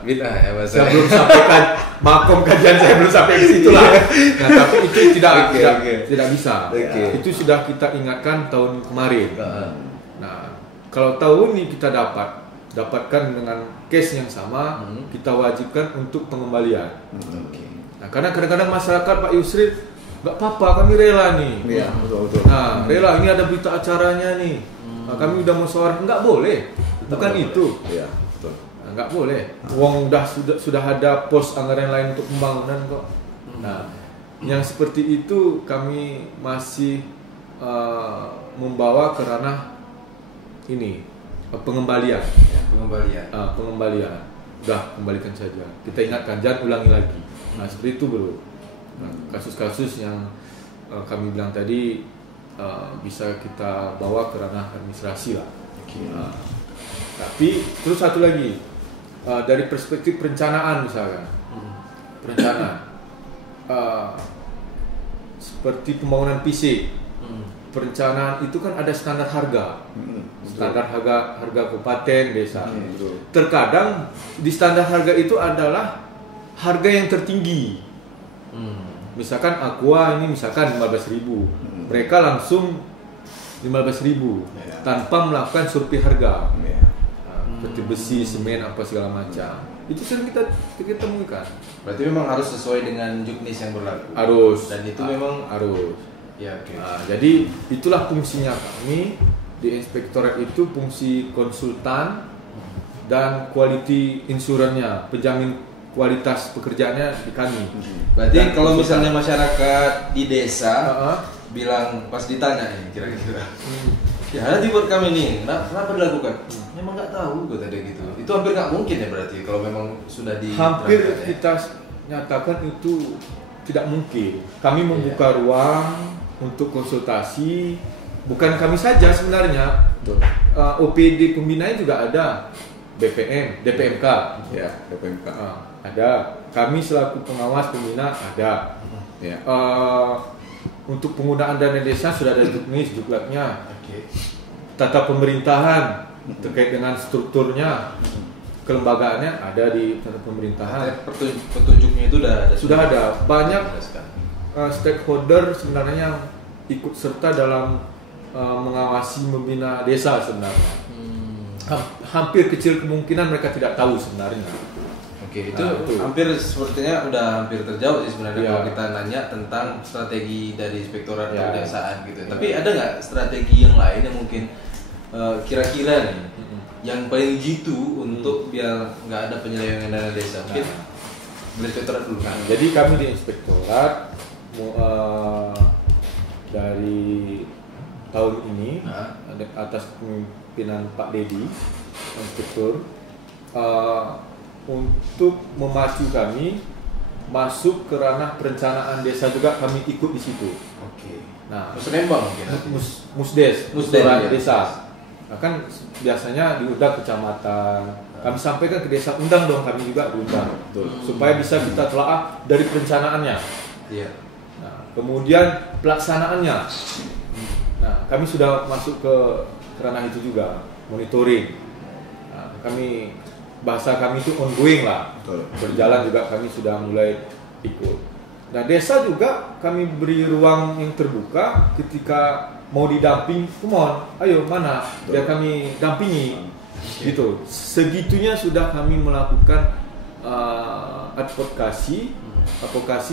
Bid'ah ya bahasa. Saya belum sampaikan makom kajian, saya belum sampai ke situ lah. Nah, tapi itu tidak bisa. Itu sudah kita ingatkan tahun kemarin. Nah, kalau tahun ini kita dapatkan dengan case yang sama, kita wajibkan untuk pengembalian. Nah, karena kadang-kadang masyarakat Pak Yusril, nggak apa-apa, kami rela nih. Betul. Nah, rela, ini ada berita acaranya nih. Nah, kami udah musyawarah, nggak boleh. Bukan itu. Betul. Nah, nggak boleh. Uang sudah ada pos anggaran lain untuk pembangunan kok. Nah, yang seperti itu kami masih membawa ke ranah ini pengembalian. Pengembalian. Udah, kembalikan saja. Kita ingatkan, jangan ulangi lagi. Nah, seperti itu bro. Nah, kasus-kasus yang kami bilang tadi bisa kita bawa ke ranah administrasi lah. Tapi terus satu lagi, dari perspektif perencanaan misalkan, seperti pembangunan fisik, perencanaan itu kan ada standar harga, harga kabupaten, desa. Terkadang di standar harga itu adalah harga yang tertinggi. Misalkan Aqua ini misalkan 15.000, mereka langsung 15.000 tanpa melakukan survei harga. Seperti besi, semen, apa segala macam. Itu sering kita temukan. Berarti memang harus sesuai dengan juknis yang berlaku. Harus. Dan itu memang harus. Ya, jadi itulah fungsinya kami di inspektorat, itu fungsi konsultan dan quality insurance-nya, penjamin kualitas pekerjaannya di kami. Berarti dan kalau misalnya masyarakat di desa bilang pas ditanya nih kira-kira, ya ada dibuat kami nih, kenapa dilakukan? Memang nggak tahu, gue tadi gitu. Itu hampir nggak mungkin ya berarti kalau memang sudah di. Hampir kita nyatakan itu tidak mungkin. Kami membuka ruang untuk konsultasi, bukan kami saja sebenarnya. OPD pembinaan juga ada, BPM, DPMK. DPMK. Ada. Kami selaku pengawas pembina ada. Untuk penggunaan dana desa sudah ada juknis, juklaknya. Tata pemerintahan terkait dengan strukturnya, kelembagaannya ada di pemerintahan. Petunjuknya itu Sudah ada banyak Jelaskan. stakeholder sebenarnya yang ikut serta dalam mengawasi membina desa sebenarnya. Hampir kecil kemungkinan mereka tidak tahu sebenarnya. Oke, itu Nah, itu. hampir sepertinya udah hampir terjawab sih sebenarnya Iya. kalau kita nanya tentang strategi dari Inspektorat Iya. Kejaksaan gitu. Iya. Tapi ada nggak strategi yang lain yang mungkin kira-kira nih yang paling jitu untuk biar nggak ada penyelewengan dana desa? Mungkin dari Inspektorat dulu kan. Jadi kami di Inspektorat dari tahun ini atas kepemimpinan Pak Dedi, Inspektur, untuk memacu kami masuk ke ranah perencanaan desa juga kami ikut di situ. Oke. Nah, Musrembang mungkin. Musdes, Musdes, Musyawarah iya. Desa. Nah, kan biasanya diundang kecamatan. Kami sampaikan ke desa, undang dong, kami juga diundang. Supaya bisa kita telaah dari perencanaannya. Iya. Nah, kemudian pelaksanaannya. Nah, kami sudah masuk ke ranah itu juga, monitoring. Nah, bahasa kami itu ongoing lah. Betul. Berjalan juga kami sudah mulai ikut. Nah, desa juga kami beri ruang yang terbuka ketika mau didamping, come on, ayo mana, biar kami dampingi. Gitu. Segitunya sudah kami melakukan advokasi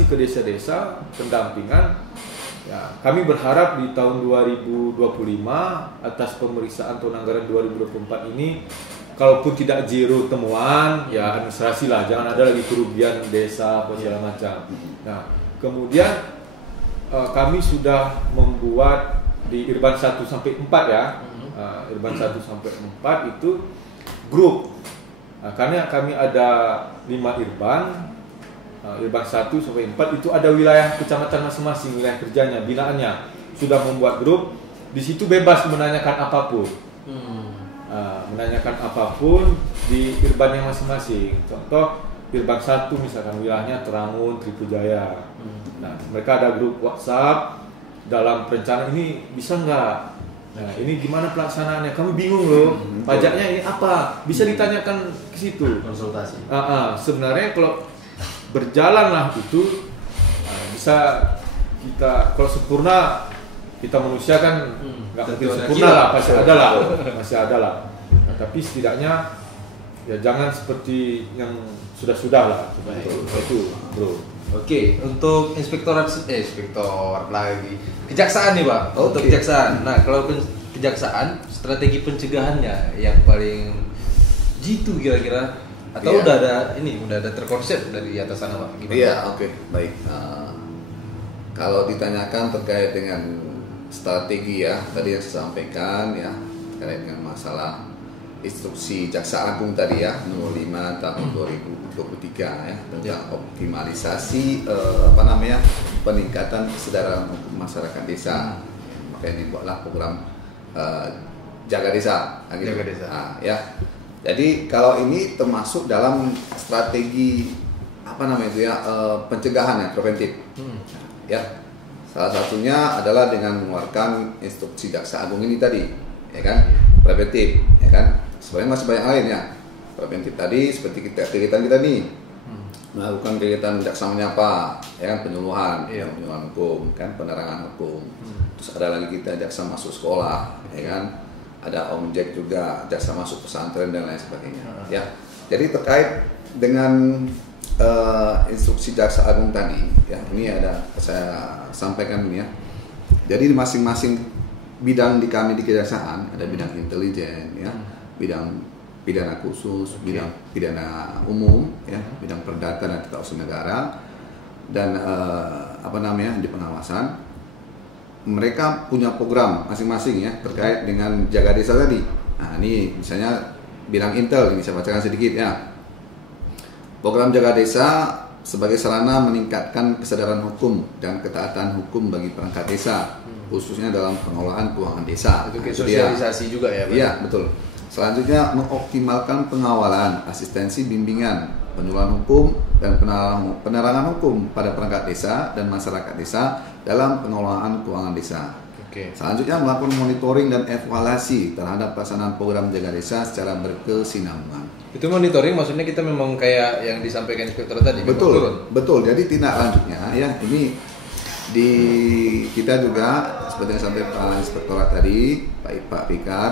ke desa-desa, pendampingan. Ya, kami berharap di tahun 2025 atas pemeriksaan tahun anggaran 2024 ini, kalaupun tidak zero temuan, ya administrasi lah, jangan ada lagi kerugian desa apa segala macam. Nah, kemudian kami sudah membuat di Irban 1 sampai 4 ya, Irban 1 sampai 4 itu grup. Nah, karena kami ada 5 Irban, Irban 1 sampai 4 itu ada wilayah kecamatan masing-masing, wilayah kerjanya, binaannya. Sudah membuat grup, di situ bebas menanyakan apapun. Menanyakan apapun di Irbannya masing-masing. Contoh Irban 1 misalkan wilayahnya Terangun, Tripujaya. Nah, mereka ada grup WhatsApp, dalam perencanaan ini bisa nggak? Nah, ini gimana pelaksanaannya? Kami bingung loh. Pajaknya ini apa? Bisa ditanyakan ke situ. Konsultasi. Sebenarnya kalau berjalanlah itu bisa kita, kalau sempurna, kita manusia kan nggak mungkin Tentu ada sempurna kira. lah, masih ada lah. Nah, tapi setidaknya ya jangan seperti yang sudah-sudah lah. Itu bro. Oke, untuk inspektorat lagi. Kejaksaan nih, Pak. Untuk Oke. kejaksaan. Nah, kalau kejaksaan, strategi pencegahannya yang paling jitu kira-kira atau Iya. udah ada terkonsep dari atas sana, Pak? Gimana? Iya, oke, baik. Kalau ditanyakan terkait dengan strategi ya, tadi yang saya sampaikan ya, terkait dengan masalah instruksi Jaksa Agung tadi ya, nomor 5 tahun 2023 ya, tentang optimalisasi peningkatan kesadaran hukum masyarakat desa. Makanya dibuatlah program Jaga Desa. Gitu. Jaga Desa. Ya. Jadi kalau ini termasuk dalam strategi pencegahan ya, preventif. Ya, salah satunya adalah dengan mengeluarkan instruksi Jaksa Agung ini tadi, ya kan, preventif, ya kan. Sebenarnya masih banyak lain ya. Preventif tadi seperti kegiatan kita nih, melakukan kegiatan jaksa menyapa, ya kan, penyuluhan, penyuluhan hukum, kan, penerangan hukum. Terus ada lagi kita jaksa masuk sekolah, ya kan. Ada Om Jack juga, jaksa masuk pesantren dan lain sebagainya. Ya, jadi terkait dengan instruksi Jaksa Agung tadi, ya ini ada saya sampaikan ini ya. Jadi di masing-masing bidang di kami di kejaksaan ada bidang intelijen, ya, bidang pidana khusus, bidang pidana umum, ya, bidang perdata dan tata usaha negara, dan di pengawasan. Mereka punya program masing-masing ya terkait dengan jaga desa tadi. Nah ini misalnya bidang intel, ini saya bacakan sedikit ya. Program jaga desa sebagai sarana meningkatkan kesadaran hukum dan ketaatan hukum bagi perangkat desa, khususnya dalam pengelolaan keuangan desa. Itu kayak Itu dia. sosialisasi juga ya, Pak? Iya, betul. Selanjutnya mengoptimalkan pengawalan, asistensi bimbingan, penyuluhan hukum dan penerangan hukum pada perangkat desa dan masyarakat desa dalam pengelolaan keuangan desa. Oke. Selanjutnya melakukan monitoring dan evaluasi terhadap pelaksanaan program jaga desa secara berkesinambungan. Itu monitoring maksudnya kita memang kayak yang disampaikan inspektor tadi. memang turun? Betul. Jadi tindak lanjutnya ya ini kita juga seperti yang disampaikan Inspektorat tadi, Pak Fikar,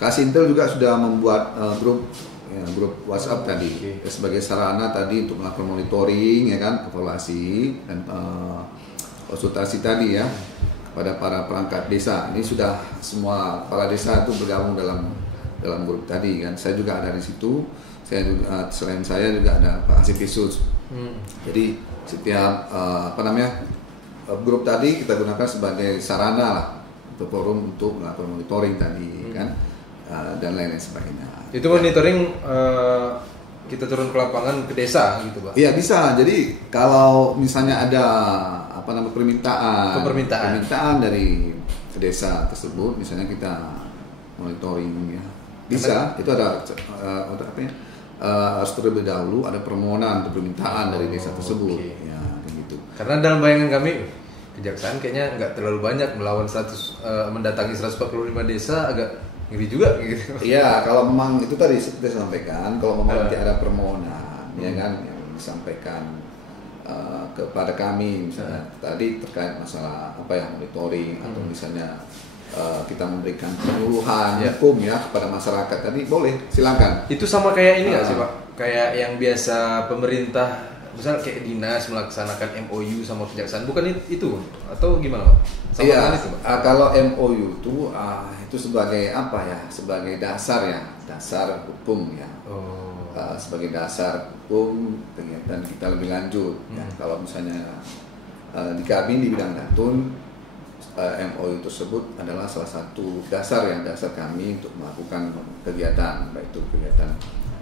Kasintel juga sudah membuat grup WhatsApp tadi sebagai sarana tadi untuk melakukan monitoring, ya kan, evaluasi dan konsultasi tadi ya kepada para perangkat desa. Ini sudah semua kepala desa itu bergabung dalam grup tadi kan. Saya juga ada di situ. Saya juga, selain saya juga ada Pak Asif Yesus. Jadi setiap grup tadi kita gunakan sebagai sarana lah untuk forum untuk melakukan monitoring tadi kan, dan lain-lain sebagainya. Itu monitoring kita turun ke lapangan ke desa gitu, Pak? Iya bisa. Jadi kalau misalnya ada permintaan dari desa tersebut, misalnya kita monitoring ya, bisa. Itu ada harus terlebih dahulu ada permohonan atau permintaan dari desa tersebut. Okay. Ya, gitu. Karena dalam bayangan kami kejaksaan kayaknya nggak terlalu banyak melawan mendatangi 145 desa, agak ngeri juga gitu. Iya, kalau memang itu tadi seperti saya sampaikan, kalau memang nanti ada permohonan, ya kan, yang disampaikan kepada kami, misalnya tadi terkait masalah monitoring atau misalnya kita memberikan penyuluhan hukum ya kepada masyarakat tadi, boleh, silakan. Itu sama kayak ini nggak sih, Pak? Kayak yang biasa pemerintah, misalnya kayak dinas melaksanakan MOU sama kejaksaan, bukan itu atau gimana, Pak? Iya, kalau MOU itu sebagai sebagai dasar hukum ya. Sebagai dasar hukum kegiatan kita lebih lanjut. Ya. Kalau misalnya di kami di bidang Datun, MOU tersebut adalah salah satu dasar kami untuk melakukan kegiatan, baik itu kegiatan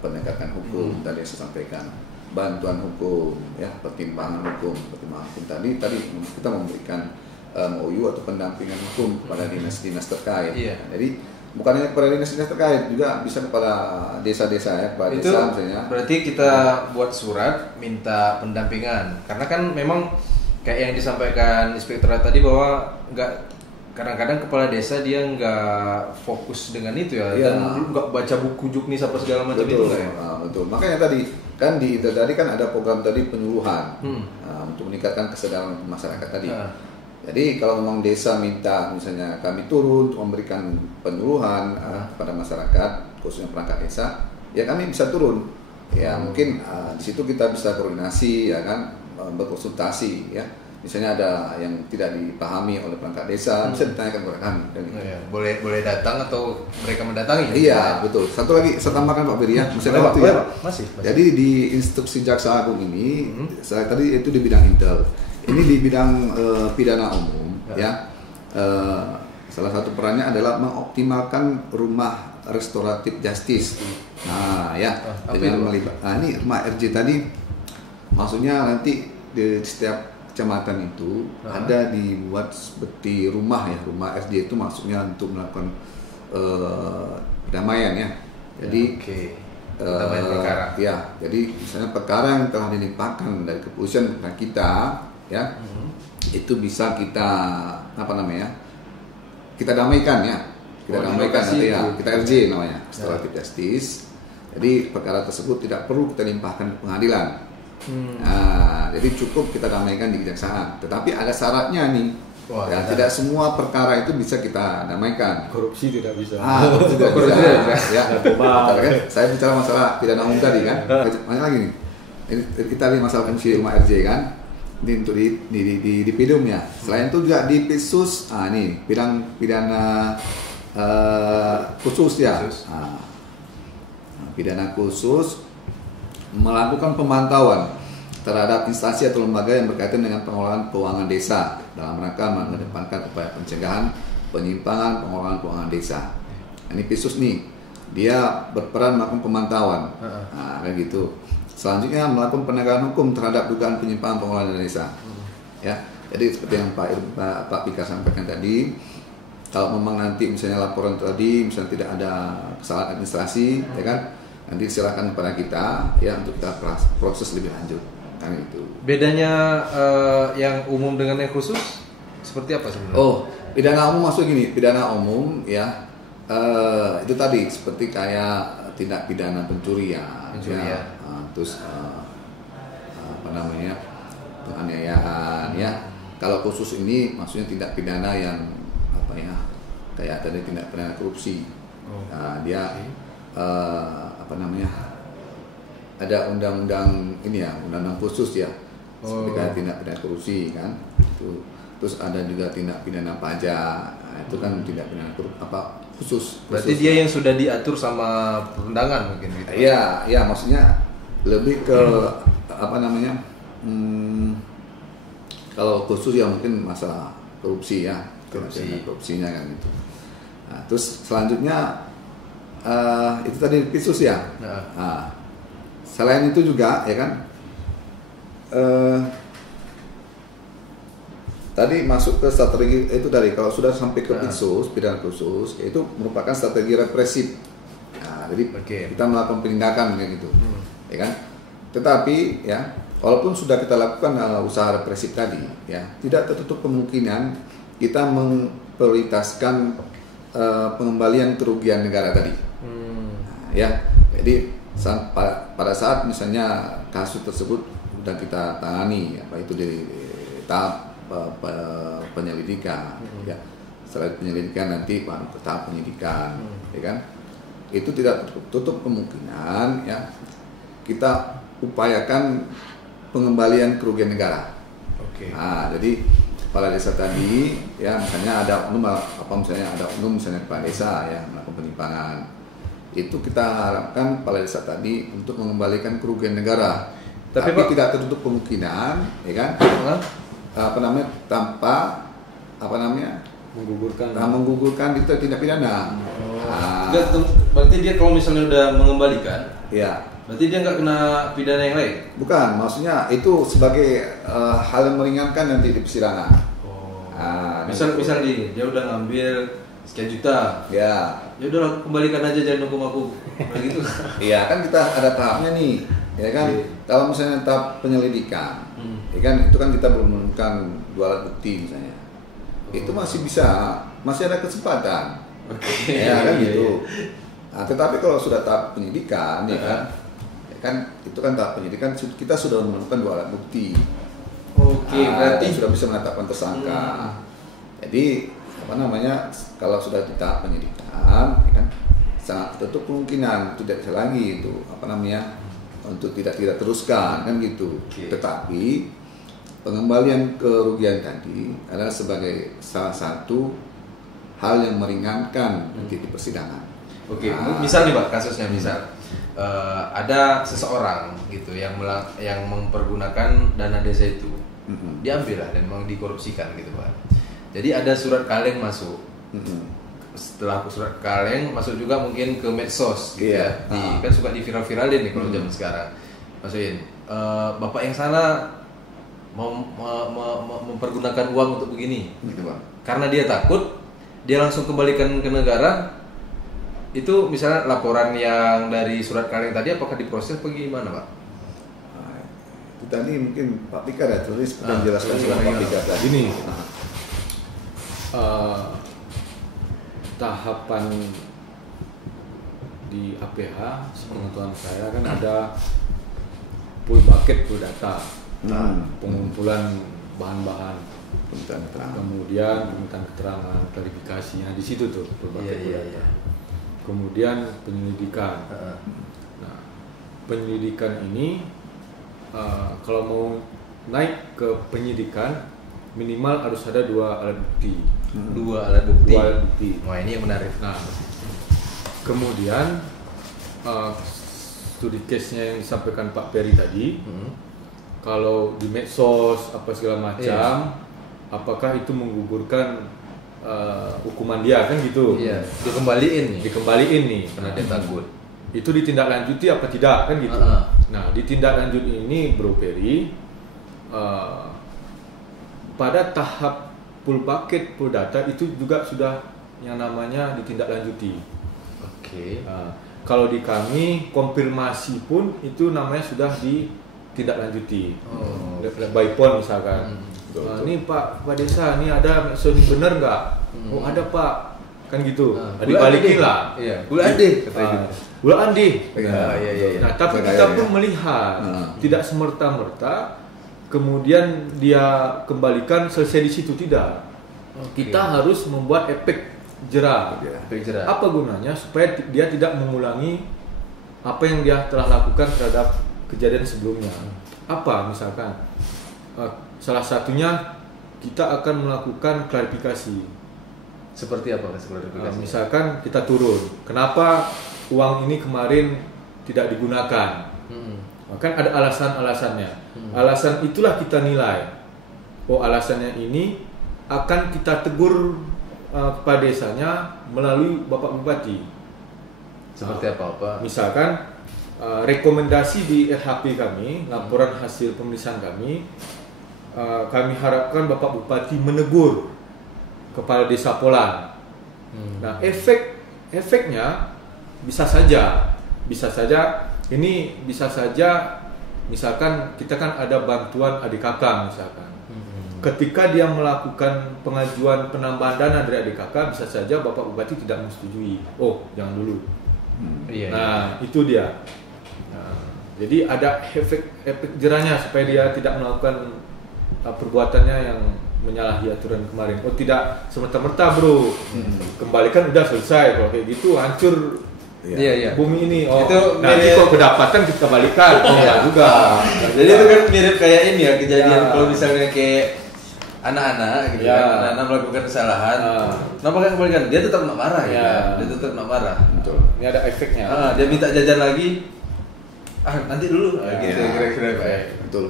penegakan hukum tadi yang saya sampaikan, bantuan hukum, ya, pertimbangan hukum tadi kita memberikan MOU atau pendampingan hukum kepada dinas-dinas terkait. Iya. Jadi bukan hanya kepada dinas-dinas terkait, juga bisa kepada desa-desa ya, kepada itu desa misalnya. Berarti kita buat surat minta pendampingan, karena kan memang kayak yang disampaikan inspektorat tadi bahwa kadang-kadang kepala desa dia nggak fokus dengan itu ya, dan nggak baca buku juknis apa segala macam itu nggak ya? Betul. Makanya tadi kan ada program tadi penyuluhan untuk meningkatkan kesadaran masyarakat tadi. Jadi kalau memang desa minta misalnya kami turun untuk memberikan penyuluhan kepada masyarakat, khususnya perangkat desa, ya kami bisa turun. Ya mungkin di situ kita bisa koordinasi, ya kan, berkonsultasi ya. Misalnya ada yang tidak dipahami oleh perangkat desa, bisa ditanyakan kepada kami. Ya, boleh datang atau mereka mendatangi. Iya, betul. Satu lagi saya tambahkan Pak Beri ya, misalnya waktu ya. Masih. Jadi di instruksi Jaksa Agung ini, saya tadi itu di bidang intel. Ini di bidang pidana umum, ya. Salah satu perannya adalah mengoptimalkan rumah restoratif justice. Nah, ya, dengan ini rumah RJ tadi, maksudnya nanti di setiap kecamatan itu ada dibuat seperti rumah ya, rumah RJ itu maksudnya untuk melakukan perdamaian ya. Jadi perkara. Ya, jadi misalnya perkara yang telah dilimpahkan dari kepolisian kepada kita, ya, itu bisa kita kita damaikan ya, kita RJ namanya, restoratif justice. Jadi perkara tersebut tidak perlu kita limpahkan ke pengadilan. Nah, jadi cukup kita damaikan di kejaksaan. Tetapi ada syaratnya nih. Tidak semua perkara itu bisa kita damaikan. Korupsi tidak bisa. Korupsi tidak bisa. Ya. Saya bicara masalah pidana umum tadi kan. Banyak lagi nih. Kita lihat masalah fungsi rumah RJ kan. Ini untuk di pidum ya. Selain itu juga di Pisus, ini pidana khusus ya. Pidana khusus melakukan pemantauan terhadap instansi atau lembaga yang berkaitan dengan pengelolaan keuangan desa dalam rangka mengedepankan upaya pencegahan penyimpangan pengelolaan keuangan desa. Ini Pisus nih, dia berperan melakukan pemantauan, kayak gitu. Selanjutnya melakukan penegakan hukum terhadap dugaan penyimpangan pengelolaan dana desa. Ya, jadi seperti yang Pak Pika sampaikan tadi, kalau memang nanti misalnya laporan tadi misalnya tidak ada kesalahan administrasi, ya kan, nanti silakan kepada kita ya untuk kita proses lebih lanjut. Kan itu. Bedanya yang umum dengan yang khusus seperti apa sebenarnya? Pidana umum maksud gini, pidana umum ya itu tadi seperti kayak tindak pidana pencurian. Ya. Terus apa namanya, penganiayaan ya. Kalau khusus ini maksudnya tindak pidana yang apa ya, kayak tadi tindak pidana korupsi. Dia apa namanya, ada undang-undang ini ya, undang-undang khusus ya, seperti kayak tindak pidana korupsi kan. Terus ada juga tindak pidana pajak. Nah, itu kan tindak pidana khusus. Berarti dia yang sudah diatur sama perundangan mungkin gitu. Iya, maksudnya lebih ke apa namanya? Kalau khusus ya mungkin masalah korupsi ya, korupsinya kan itu. Nah, terus selanjutnya itu tadi khusus ya. Nah, selain itu juga ya kan, tadi masuk ke strategi itu dari kalau sudah sampai ke pidana khusus, itu merupakan strategi represif. Nah, jadi kita melakukan penindakan kayak gitu, ya kan. Tetapi ya, walaupun sudah kita lakukan usaha represif tadi, ya tidak tertutup kemungkinan kita memprioritaskan pengembalian kerugian negara tadi. Nah, ya, jadi pada saat misalnya kasus tersebut sudah kita tangani, apa itu di tahap penyelidikan, ya. Setelah penyelidikan nanti ke tahap penyidikan, ya kan? Itu tidak tutup kemungkinan, ya. Kita upayakan pengembalian kerugian negara. Nah, jadi kepala desa tadi, ya misalnya ada oknum misalnya kepala desa ya melakukan penyimpangan, itu kita harapkan kepala desa tadi untuk mengembalikan kerugian negara. Tapi tidak tertutup kemungkinan, ya kan? Tanpa menggugurkan itu tindak pidana. Berarti dia kalau misalnya udah mengembalikan, ya, berarti dia nggak kena pidana yang lain? Bukan, maksudnya itu sebagai hal yang meringankan nanti di persidangan. Misal dia udah ngambil sekian juta, ya udah kembalikan aja, jangan hukum aku, begitu. Iya kan, kita ada tahapnya nih, ya kan. Kalau misalnya tahap penyelidikan, ya kan, itu kan kita belum menemukan 2 alat bukti misalnya, itu masih ada kesempatan, ya kan gitu. Nah, tetapi kalau sudah tahap penyidikan, ya kan itu kan tahap penyidikan, kita sudah menemukan 2 alat bukti. Berarti sudah bisa menetapkan tersangka. Jadi apa namanya, kalau sudah di tahap penyidikan, ya kan, sangat tertutup kemungkinan tidak bisa lagi itu apa namanya untuk tidak teruskan kan gitu. Tetapi pengembalian kerugian tadi adalah sebagai salah satu hal yang meringankan nanti di persidangan. Misal nih Pak, kasusnya misal ada seseorang gitu yang mempergunakan dana desa itu, diambil lah dan memang dikorupsikan gitu Pak. Jadi ada surat kaleng masuk. Setelah surat kaleng masuk juga mungkin ke medsos gitu ya. Kan suka diviral-viralin nih kalau zaman sekarang. Masukin bapak yang salah mempergunakan uang untuk begini gitu Pak. Karena dia takut, dia langsung kembalikan ke negara. Itu misalnya laporan yang dari surat kaleng tadi apakah diproses atau gimana Pak? Itu tadi mungkin Pak Pikar ya tulis menjelaskan surat Pak Pikar tadi. Gini, tahapan di APH sepengetahuan saya kan ada full bucket, full data, pengumpulan bahan-bahan, kemudian permintaan keterangan, klarifikasinya di situ tuh full bucket, full data. Kemudian penyelidikan. Nah, penyelidikan ini kalau mau naik ke penyidikan minimal harus ada 2 alat bukti. 2 alat bukti. Wah, ini yang menarik. Nah, kemudian studi case-nya yang disampaikan Pak Peri tadi, kalau di medsos apa segala macam, apakah itu menggugurkan hukuman dia kan gitu? Iya. Dikembaliin nih karena dia takut. Itu ditindaklanjuti apa tidak kan gitu? Nah, ditindaklanjut ini Bro Peri, pada tahap full bucket, full data itu juga sudah yang namanya ditindaklanjuti. Kalau di kami konfirmasi pun itu namanya sudah ditindaklanjuti. By phone misalkan. Ini Pak Desa, ini ada medsos benar nggak? Oh ada Pak, kan gitu. Gula Dibalikin Ade. lah. Iya, Gula Ade katanya gitu. Gula Ade. Iya. Nah, tapi Bergaya, kita ya. pun melihat tidak semerta-merta kemudian dia kembalikan selesai di situ, tidak. Kita harus membuat efek jerah. Efek jerah. Apa gunanya? Supaya dia tidak mengulangi apa yang dia telah lakukan terhadap kejadian sebelumnya. Apa misalkan? Salah satunya kita akan melakukan klarifikasi. Seperti apa Mas klarifikasi? Misalkan kita turun, kenapa uang ini kemarin tidak digunakan? Kan ada alasan-alasannya. Alasan itulah kita nilai. Oh, alasannya ini akan kita tegur kepada desanya melalui Bapak Bupati. Seperti apa? Misalkan rekomendasi di RHP kami, laporan hasil pemeriksaan kami harapkan Bapak Bupati menegur kepala desa Polan. Nah, efeknya bisa saja ini bisa saja misalkan kita kan ada bantuan ADKK misalkan. Ketika dia melakukan pengajuan penambahan dana dari ADKK, bisa saja Bapak Bupati tidak menyetujui. Oh, jangan dulu. Nah, itu dia. Nah, jadi ada efek jerahnya supaya dia tidak melakukan perbuatannya yang menyalahi aturan kemarin. Oh, tidak semerta-merta, Bro. Kembalikan udah selesai. Kalau kayak gitu hancur Iya. bumi ini. Oh, Itu nanti mirip- kok kedapatan kita balikan. Oh, enggak juga. Jadi itu kan mirip kayak ini ya kejadian kalau misalnya kayak anak-anak gitu Ya. kan, anak-anak melakukan kesalahan, kenapa kan kembalikan? Dia tetap nak marah gitu Ya. kan, dia tetap nak marah. Betul. Ini ada efeknya. Dia minta jajan lagi, nanti dulu, gitu Ya. kira-kira Pak. Betul.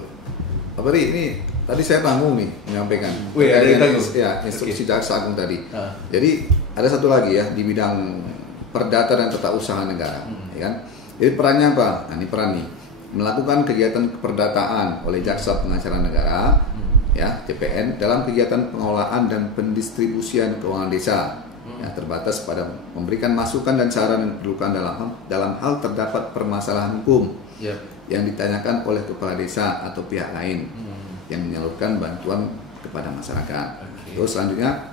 Pak Peri, ini tadi saya tanggung nih menyampaikan. Wih, ada yang tanggung? Ya, instruksi Jaksa Agung tadi. Ah. Jadi ada satu lagi ya di bidang perdata dan tata usaha negara, ya kan? Jadi perannya apa? Nah, ini peran nih melakukan kegiatan keperdataan oleh Jaksa Pengacara Negara, ya JPN dalam kegiatan pengelolaan dan pendistribusian keuangan desa. Ya, terbatas pada memberikan masukan dan saran yang diperlukan dalam hal terdapat permasalahan hukum Yap. yang ditanyakan oleh kepala desa atau pihak lain yang menyalurkan bantuan kepada masyarakat. Terus selanjutnya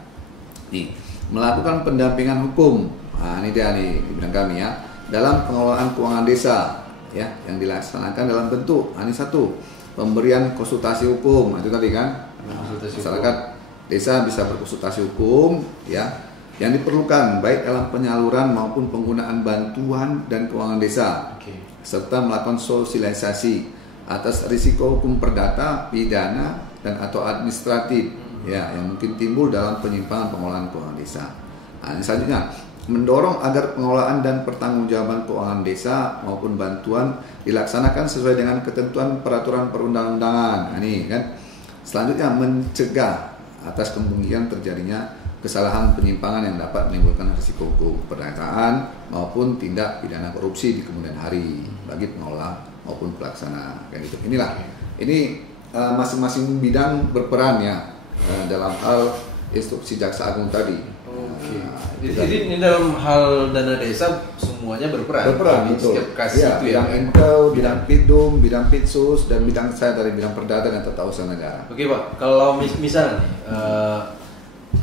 melakukan pendampingan hukum. Nah, ini dia nih di bidang kami ya, dalam pengelolaan keuangan desa ya yang dilaksanakan dalam bentuk ini satu pemberian konsultasi hukum. Nah, itu tadi kan masyarakat desa bisa berkonsultasi hukum ya yang diperlukan baik dalam penyaluran maupun penggunaan bantuan dan keuangan desa. Serta melakukan sosialisasi atas risiko hukum perdata, pidana dan atau administratif ya yang mungkin timbul dalam penyimpangan pengelolaan keuangan desa. Nah, ini selanjutnya mendorong agar pengelolaan dan pertanggungjawaban keuangan desa maupun bantuan dilaksanakan sesuai dengan ketentuan peraturan perundang-undangan. Nah, ini kan. Selanjutnya mencegah atas kemungkinan terjadinya kesalahan penyimpangan yang dapat menimbulkan risiko hukum keperdataan maupun tindak pidana korupsi di kemudian hari bagi pengelola maupun pelaksana kayak gitu. Ini masing-masing bidang berperan ya dalam hal instruksi Jaksa Agung tadi. Jadi ini dalam hal dana desa semuanya berperan. Di betul. setiap kasus Ya, itu ya. bidang Intel, bidang Pidum, bidang Pitsus, dan bidang saya dari bidang perdata dan tata usaha negara. Oke Pak, kalau misal nih,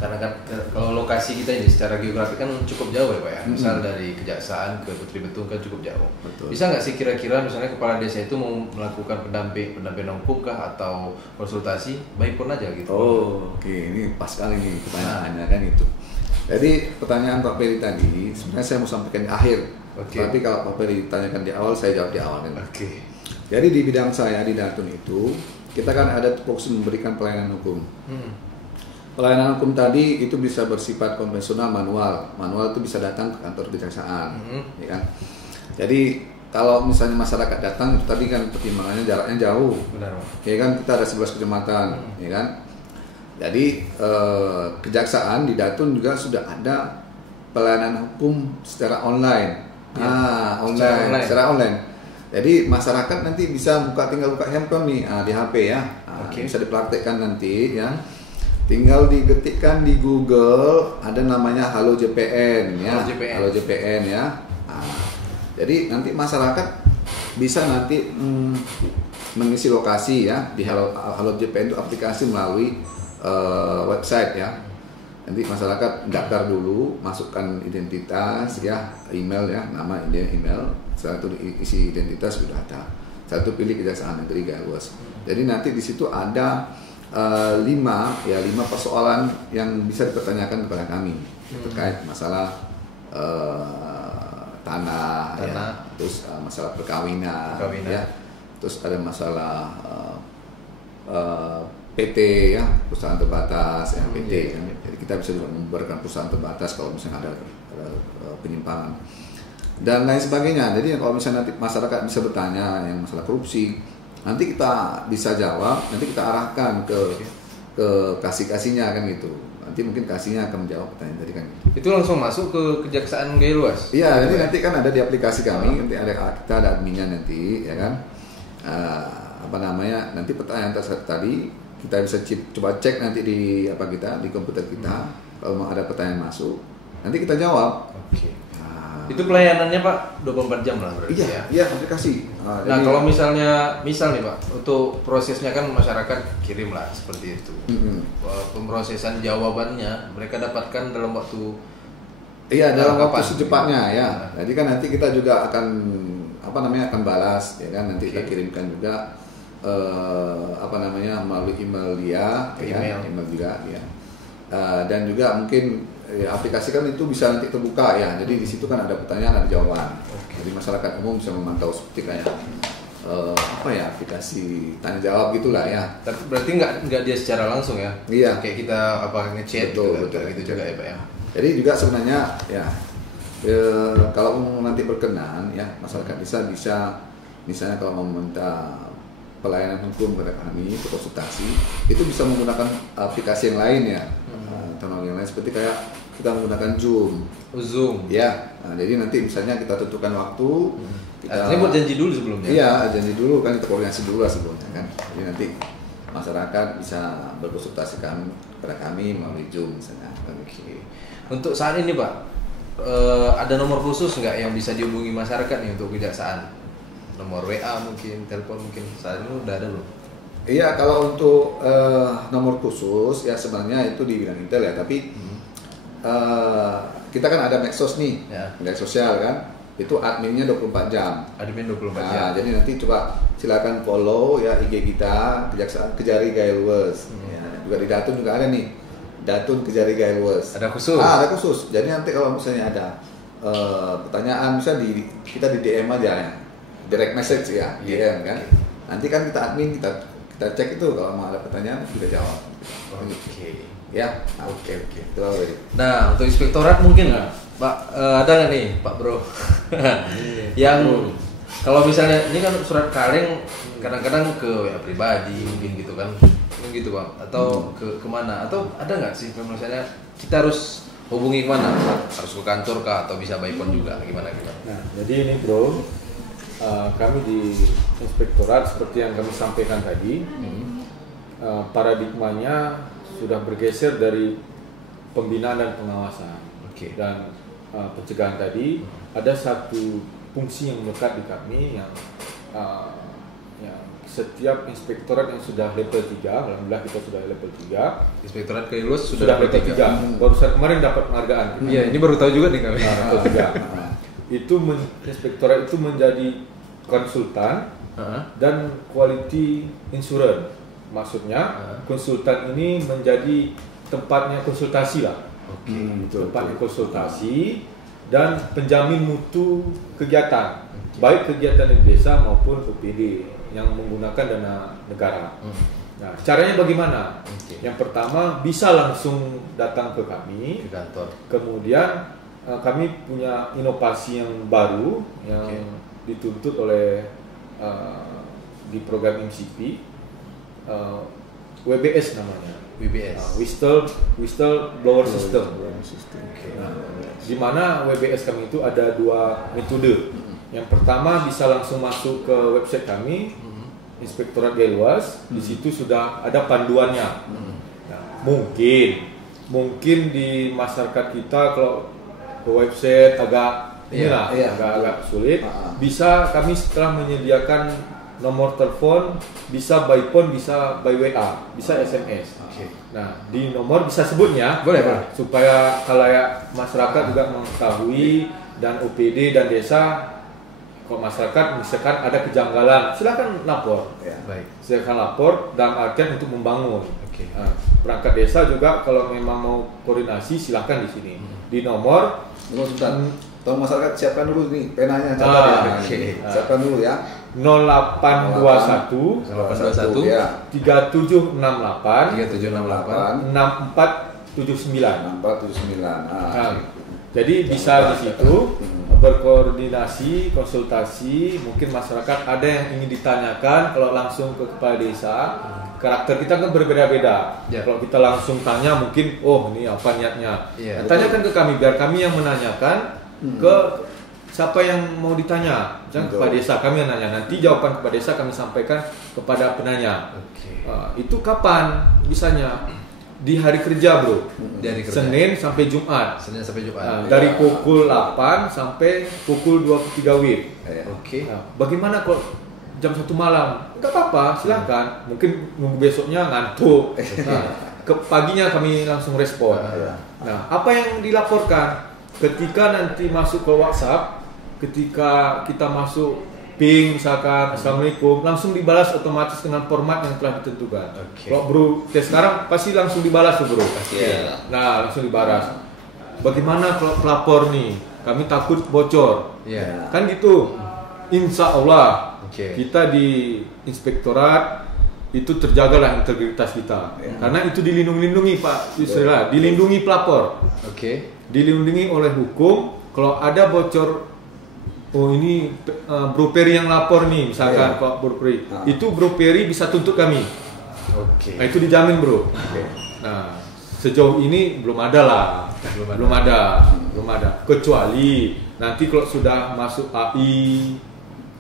karena kan kalau lokasi kita ini secara geografi kan cukup jauh ya Pak ya. Misal dari Kejaksaan ke Putri Betung kan cukup jauh. Betul. Bisa nggak sih kira-kira misalnya kepala desa itu mau melakukan pendampingan hukum kah atau konsultasi, baik pun aja gitu? Oke, ini pas sekali nih pertanyaannya kan itu. Jadi pertanyaan Pak Peri tadi sebenarnya saya mau sampaikan di akhir. Tapi kalau Pak Peri tanyakan di awal, saya jawab di awal kan. Jadi di bidang saya di Datun itu kita kan ada fokus memberikan pelayanan hukum. Pelayanan hukum tadi itu bisa bersifat konvensional manual. Manual itu bisa datang ke kantor kejaksaan, ya kan. Jadi kalau misalnya masyarakat datang itu tadi kan pertimbangannya jaraknya jauh. Benar Pak. Ya kan kita ada 11 kecamatan, ya kan. Jadi kejaksaan di Datun juga sudah ada pelayanan hukum secara online. Secara online. Jadi masyarakat nanti bisa tinggal buka handphone nih di HP ya. Bisa dipraktekkan nanti ya. Tinggal diketikkan di Google ada namanya Halo JPN ya. Halo JPN ya. Jadi nanti masyarakat bisa nanti mengisi lokasi ya di Halo JPN itu aplikasi melalui website ya. Nanti masyarakat daftar dulu, masukkan identitas ya, email ya, nama email. Setelah itu isi identitas sudah ada. Setelah itu pilih Kejaksaan Negeri Galuas. Jadi nanti di situ ada 5 persoalan yang bisa dipertanyakan kepada kami terkait masalah tanah. Ya, terus masalah perkawinan. Ya, terus ada masalah PT ya, perusahaan terbatas ya, PT ya. Jadi kita bisa juga membubarkan perusahaan terbatas kalau misalnya ada penyimpangan dan lain sebagainya. Jadi kalau misalnya nanti masyarakat bisa bertanya yang masalah korupsi, nanti kita bisa jawab, nanti kita arahkan ke kasihnya kan gitu. Nanti mungkin kasihnya akan menjawab pertanyaan tadi kan. Itu langsung masuk ke Kejaksaan Gaya Luas. Iya, jadi nanti kan ada di aplikasi kami, nanti kita ada adminnya nanti ya kan. Nanti pertanyaan tadi kita bisa coba cek nanti di di komputer kita. Kalau mau ada pertanyaan masuk, nanti kita jawab. Oke. Itu pelayanannya Pak 24 jam lah berarti ya? Iya, aplikasi. Nah kalau misal nih Pak, untuk prosesnya kan masyarakat kirim lah seperti itu. Pemrosesan jawabannya mereka dapatkan dalam waktu. Iya, dalam waktu secepatnya ya. Jadi kan nanti kita juga akan akan balas ya kan, nanti kita kirimkan juga melalui email dia, email juga ya. Dan juga mungkin aplikasi kan itu bisa nanti terbuka ya. Jadi di situ kan ada pertanyaan, ada jawaban. Jadi masyarakat umum bisa memantau seperti kayak aplikasi tanya jawab gitulah ya. Tapi berarti nggak dia secara langsung ya? Iya. Kayak kita ngechat gitu juga ya Pak ya. Jadi juga sebenarnya ya kalau nanti berkenan ya masyarakat bisa misalnya kalau mau meminta pelayanan hukum kepada kami, konsultasi, itu bisa menggunakan aplikasi yang lain ya, teknologi yang lain seperti kayak kita menggunakan Zoom. Zoom. Ya, jadi nanti misalnya kita tentukan waktu. Ini buat janji dulu sebelumnya. Iya, janji dulu kan, kita koordinasi dulu sebelumnya kan. Jadi nanti masyarakat bisa berkonsultasi kepada kami melalui Zoom misalnya. Oke. Untuk saat ini Pak, ada nomor khusus nggak yang bisa dihubungi masyarakat nih untuk kejaksaan? Nomor WA mungkin, telepon mungkin, saat ini udah ada belum? Iya, kalau untuk nomor khusus ya sebenarnya itu di bidang intel ya, tapi kita kan ada medsos nih, media sosial kan, itu adminnya 24 jam. Admin 24 jam. Jadi nanti coba silakan follow ya IG kita, Kejaksaan Kejari Gaya Luas. Ya, juga di Datun juga ada nih, Datun Kejari Gaya Luas. Ada khusus? Ada khusus. Jadi nanti kalau misalnya ada pertanyaan, misalnya kita di DM aja ya. Direct message ya, DM kan. Nanti kan kita admin, kita cek itu, kalau mau ada pertanyaan kita jawab. Oke. Ya, oke. Nah, untuk inspektorat mungkin Pak, ada nggak nih Pak Bro? Yang kalau misalnya ini kan surat kaleng kadang-kadang ke WA pribadi mungkin gitu kan, gitu Pak, atau ke kemana? Atau ada nggak sih misalnya kita harus hubungi kemana? Harus ke kantor kah atau bisa by phone juga? Gimana? Nah, jadi ini Bro. Kami di inspektorat seperti yang kami sampaikan tadi, paradigmanya sudah bergeser dari pembinaan dan pengawasan. Dan pencegahan tadi ada satu fungsi yang melekat di kami yang setiap inspektorat yang sudah level 3, alhamdulillah kita sudah level 3. Inspektorat Gaya Luas sudah level 3. Barusan kemarin dapat penghargaan. Iya, ini baru tahu juga nih kami. Level 3. Inspektorat itu menjadi konsultan dan quality insurance. Maksudnya konsultan ini menjadi tempatnya konsultasi lah. Tempatnya konsultasi dan penjamin mutu kegiatan, baik kegiatan di desa maupun OPD yang menggunakan dana negara. Nah, caranya bagaimana? Yang pertama bisa langsung datang ke kami, ke kantor. Kemudian kami punya inovasi yang baru yang dituntut oleh di program MCP, WBS namanya. WBS. Whistleblower System. Nah, di mana WBS kami itu ada 2 metode. Yang pertama bisa langsung masuk ke website kami, Inspektorat Gaya Luas. Di situ sudah ada panduannya. Nah, mungkin di masyarakat kita kalau ke website agak agak sulit. Bisa kami setelah menyediakan nomor telepon, bisa by phone, bisa by WA, bisa SMS. Oke. Nah, di nomor bisa sebutnya, Boleh, boleh. supaya khalayak masyarakat juga mengetahui, dan OPD dan desa, kalau masyarakat misalkan ada kejanggalan, silakan lapor. Ya. Baik. Silakan lapor dalam artian untuk membangun. Oke. Nah, perangkat desa juga kalau memang mau koordinasi silakan di sini. Di nomor Tunggu sebentar. Tolong masyarakat siapkan dulu nih penanya, catat ya. oke. Siapkan dulu ya. 0821 821 ya. 3768 3768 6479. 479. Nah, jadi bisa di situ berkoordinasi, konsultasi, mungkin masyarakat ada yang ingin ditanyakan, kalau langsung ke kepala desa, karakter kita kan berbeda-beda. Ya. Kalau kita langsung tanya mungkin, oh ini apa niatnya. Ya, Nah, tanyakan ke kami, biar kami yang menanyakan ke siapa yang mau ditanya. Jangan Betul. kepala desa, kami yang nanya. Nanti jawaban kepala desa kami sampaikan kepada penanya. Oke. Itu kapan bisanya? Di hari kerja, bro. Dari kerja. Senin sampai Jumat. Senin sampai Jumat. Nah, dari pukul 8 sampai pukul 23 WIB. Ya. Oke. Nah, bagaimana kalau jam 1 malam? Enggak apa-apa, silakan. Mungkin nunggu besoknya ngantuk. Nah, ke paginya kami langsung respon. Nah, apa yang dilaporkan? Ketika nanti masuk ke WhatsApp, ketika kita masuk ping misalkan Assalamualaikum, langsung dibalas otomatis dengan format yang telah ditentukan. Oke. Kalau bro sekarang pasti langsung dibalas tuh bro. Iya. Nah, langsung dibalas. Bagaimana kalau pelapor nih? Kami takut bocor. Iya. Kan gitu. Insya Allah Oke. kita di inspektorat itu terjagalah integritas kita. Karena itu dilindungi Pak Yusrila, dilindungi pelapor, Oke. dilindungi oleh hukum. Kalau ada bocor, oh ini Bro Peri yang lapor nih, misalkan Pak Bro Peri, itu Bro Peri bisa tuntut kami. Oke. Nah itu dijamin bro. Nah sejauh ini belum ada lah, belum ada. Kecuali nanti kalau sudah masuk AI,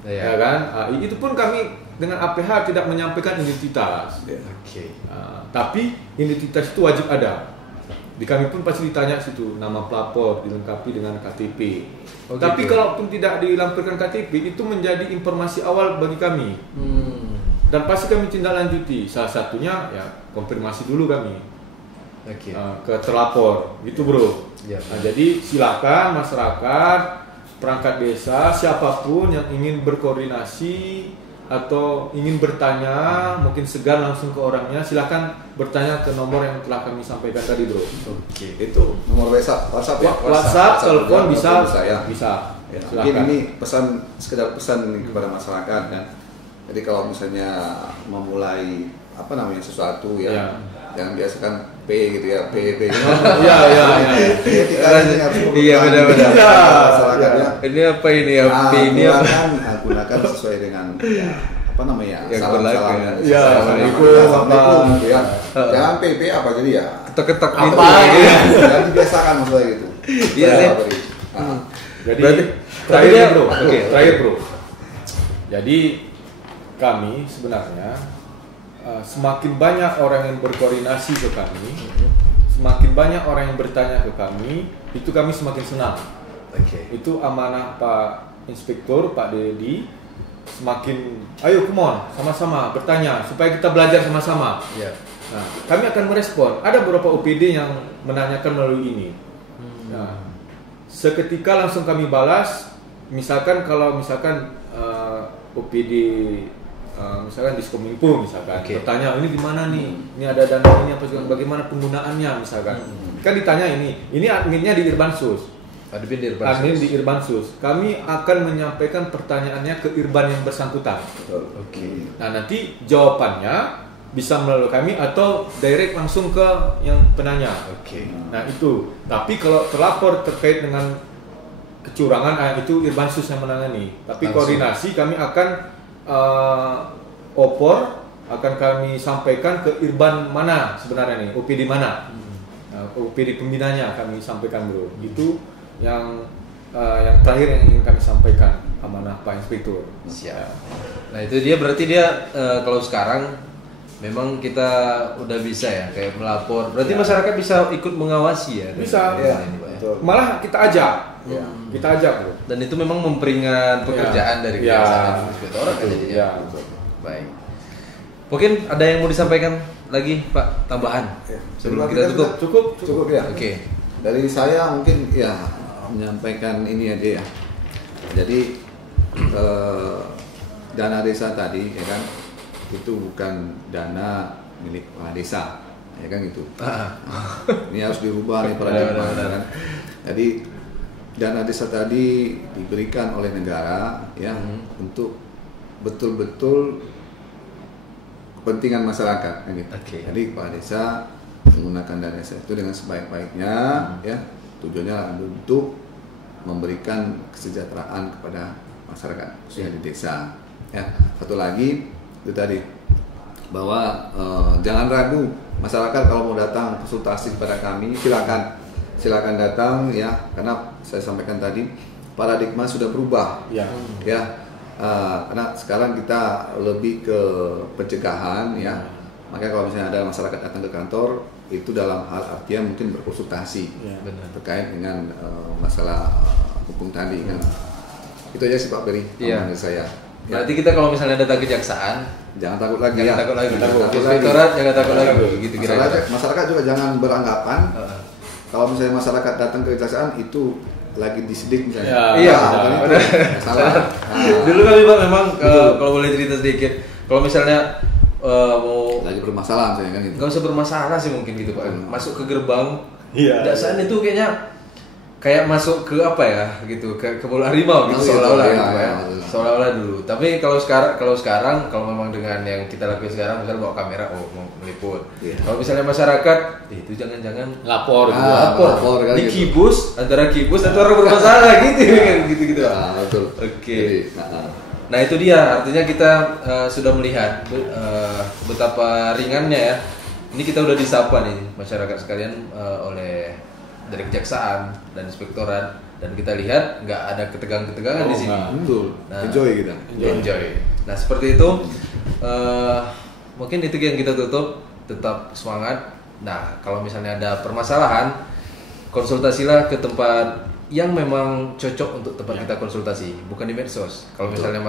ya kan, AI itu pun kami dengan APH tidak menyampaikan identitas. Oke. Nah, tapi identitas itu wajib ada. Di kami pun pasti ditanya situ nama pelapor dilengkapi dengan KTP. Oh, Tapi gitu. kalaupun tidak dilampirkan KTP itu menjadi informasi awal bagi kami. Dan pasti kami tindak lanjuti. Salah satunya ya konfirmasi dulu kami Oke. ke terlapor, gitu bro. Ya. Nah, jadi silakan masyarakat, perangkat desa, siapapun yang ingin berkoordinasi atau ingin bertanya, mungkin segan langsung ke orangnya, silakan bertanya ke nomor yang telah kami sampaikan tadi bro. Oke. Itu nomor WhatsApp ya. WhatsApp, telepon bisa, ya. bisa. Ya, Silakan. mungkin ini sekedar pesan nih kepada masyarakat kan. Jadi kalau misalnya memulai sesuatu ya, Ya. jangan biasakan P gitu ya, P. Iya. Etikanya ini harus Iya, benar-benar. Ya, masyarakatnya. Ini apa ini ya? Ini apa? Gunakan sesuai dengan Yang salam berlaku salam ya. Iya, assalamualaikum gitu ya. Jangan PP apa jadi ya. Ketok-ketok Apa gitu. gitu. Jangan dibiasakan maksudnya gitu. Iya, Ya, sih. beri. Nah, Jadi Berarti- terakhir tapi dia- bro, oke. terakhir bro. Jadi kami sebenarnya semakin banyak orang yang berkoordinasi ke kami, semakin banyak orang yang bertanya ke kami, itu kami semakin senang. Oke. Itu amanah Pak Inspektur, Pak Dedi. Semakin, ayo come on, sama-sama bertanya supaya kita belajar sama-sama. Ya. Nah, kami akan merespon. Ada beberapa OPD yang menanyakan melalui ini. Nah, seketika langsung kami balas. Misalkan OPD misalkan Diskominfo misalkan Oke. bertanya ini gimana nih, ini ada dana ini apa segala, bagaimana penggunaannya misalkan. Kan ditanya ini adminnya di Irbansus. Admin di Admin di Irbansus. Kami akan menyampaikan pertanyaannya ke Irban yang bersangkutan. betul. Oke. Nah, nanti jawabannya bisa melalui kami atau direct langsung ke yang penanya. Oke. Nah, itu. Tapi kalau terlapor terkait dengan kecurangan, itu Irbansus yang menangani. Tapi Langsung. koordinasi kami akan opor akan kami sampaikan ke Irban mana sebenarnya nih, OPD mana. Nah, OPD pembinanya kami sampaikan bro. Itu yang terakhir yang ingin kami sampaikan amanah Pak Inspektur. Siap. Nah itu dia berarti dia kalau sekarang memang kita udah bisa ya kayak melapor. Berarti Ya. masyarakat bisa ikut mengawasi ya. Bisa. dengan ini, Pak, ya? Betul. malah kita ajak. Ya. Kita ajak bro. Dan itu memang memperingan pekerjaan dari Ya. kejaksaan dan inspektorat kan jadinya. Ya, betul. Baik. Mungkin ada yang mau disampaikan lagi Pak, tambahan Ya. sebelum Kita kita tutup. Cukup ya. Oke. Dari saya mungkin ya menyampaikan ini aja ya. Jadi dana desa tadi ya kan itu bukan dana milik kepala desa ya kan gitu. Ini harus dirubah nih paradigma ya kan. Jadi dana desa tadi diberikan oleh negara ya untuk betul-betul kepentingan masyarakat kan gitu. Oke. Jadi kepala desa menggunakan dana desa itu dengan sebaik-baiknya ya, tujuannya untuk memberikan kesejahteraan kepada masyarakat khususnya di desa ya. Satu lagi itu tadi bahwa jangan ragu masyarakat kalau mau datang konsultasi kepada kami silakan datang ya, karena saya sampaikan tadi paradigma sudah berubah Ya. ya. Karena sekarang kita lebih ke pencegahan ya. Makanya kalau misalnya ada masyarakat datang ke kantor itu dalam hal artian mungkin berkonsultasi Ya. Benar. terkait dengan masalah hukum tadi kan. Itu aja sih Pak Beri Iya. menurut saya. Ya, Berarti kita kalau misalnya datang kejaksaan, jangan takut lagi jangan ya. takut lagi. Jangan takut lagi. Inspektorat jangan takut lagi. Takut. Gitu Masyarakat, kira-kira. masyarakat juga jangan beranggapan Heeh. kalau misalnya masyarakat datang ke kejaksaan itu lagi disidik misalnya. Ya, iya, bukan itu. benar. Salah. Dulu kali Pak memang kalau boleh cerita sedikit, kalau misalnya mau Lagi bermasalah misalnya kan gitu. nggak usah bermasalah sih mungkin gitu Pak. Masuk ke gerbang, Iya. kejaksaan itu kayaknya kayak masuk ke apa ya gitu, ke bola harimau gitu Oh, gitu, seolah-olah iya, gitu Pak ya. iya, betul. Seolah-olah dulu. Tapi kalau sekarang kalau memang dengan yang kita lakukan sekarang, misalnya bawa kamera, mau meliput. Iya. Kalau misalnya masyarakat, itu jangan-jangan Lapor gitu. lapor kan di gitu. kibus antara kibus atau orang bermasalah gitu kan gitu-gitu. Ah, betul. Oke. Jadi, Nah itu dia, artinya kita sudah melihat betapa ringannya ya. Ini kita udah disapa nih masyarakat sekalian oleh dari kejaksaan dan inspektorat, dan kita lihat nggak ada ketegangan-ketegangan di sini. nggak. betul. Nah, Enjoy kita. Enjoy. Nah seperti itu, mungkin itu yang kita tutup. Tetap semangat. Nah kalau misalnya ada permasalahan, konsultasilah ke tempat yang memang cocok untuk tempat kita konsultasi, bukan di medsos. Kalau misalnya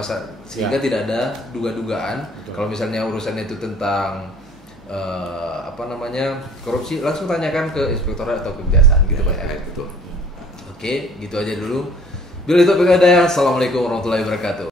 sehingga tidak ada duga-dugaan. Kalau misalnya urusannya itu tentang korupsi, langsung tanyakan ke inspektorat atau ke kejaksaan gitu Pak ya. Betul. Oke, gitu aja dulu. Bila itu Assalamualaikum warahmatullahi wabarakatuh.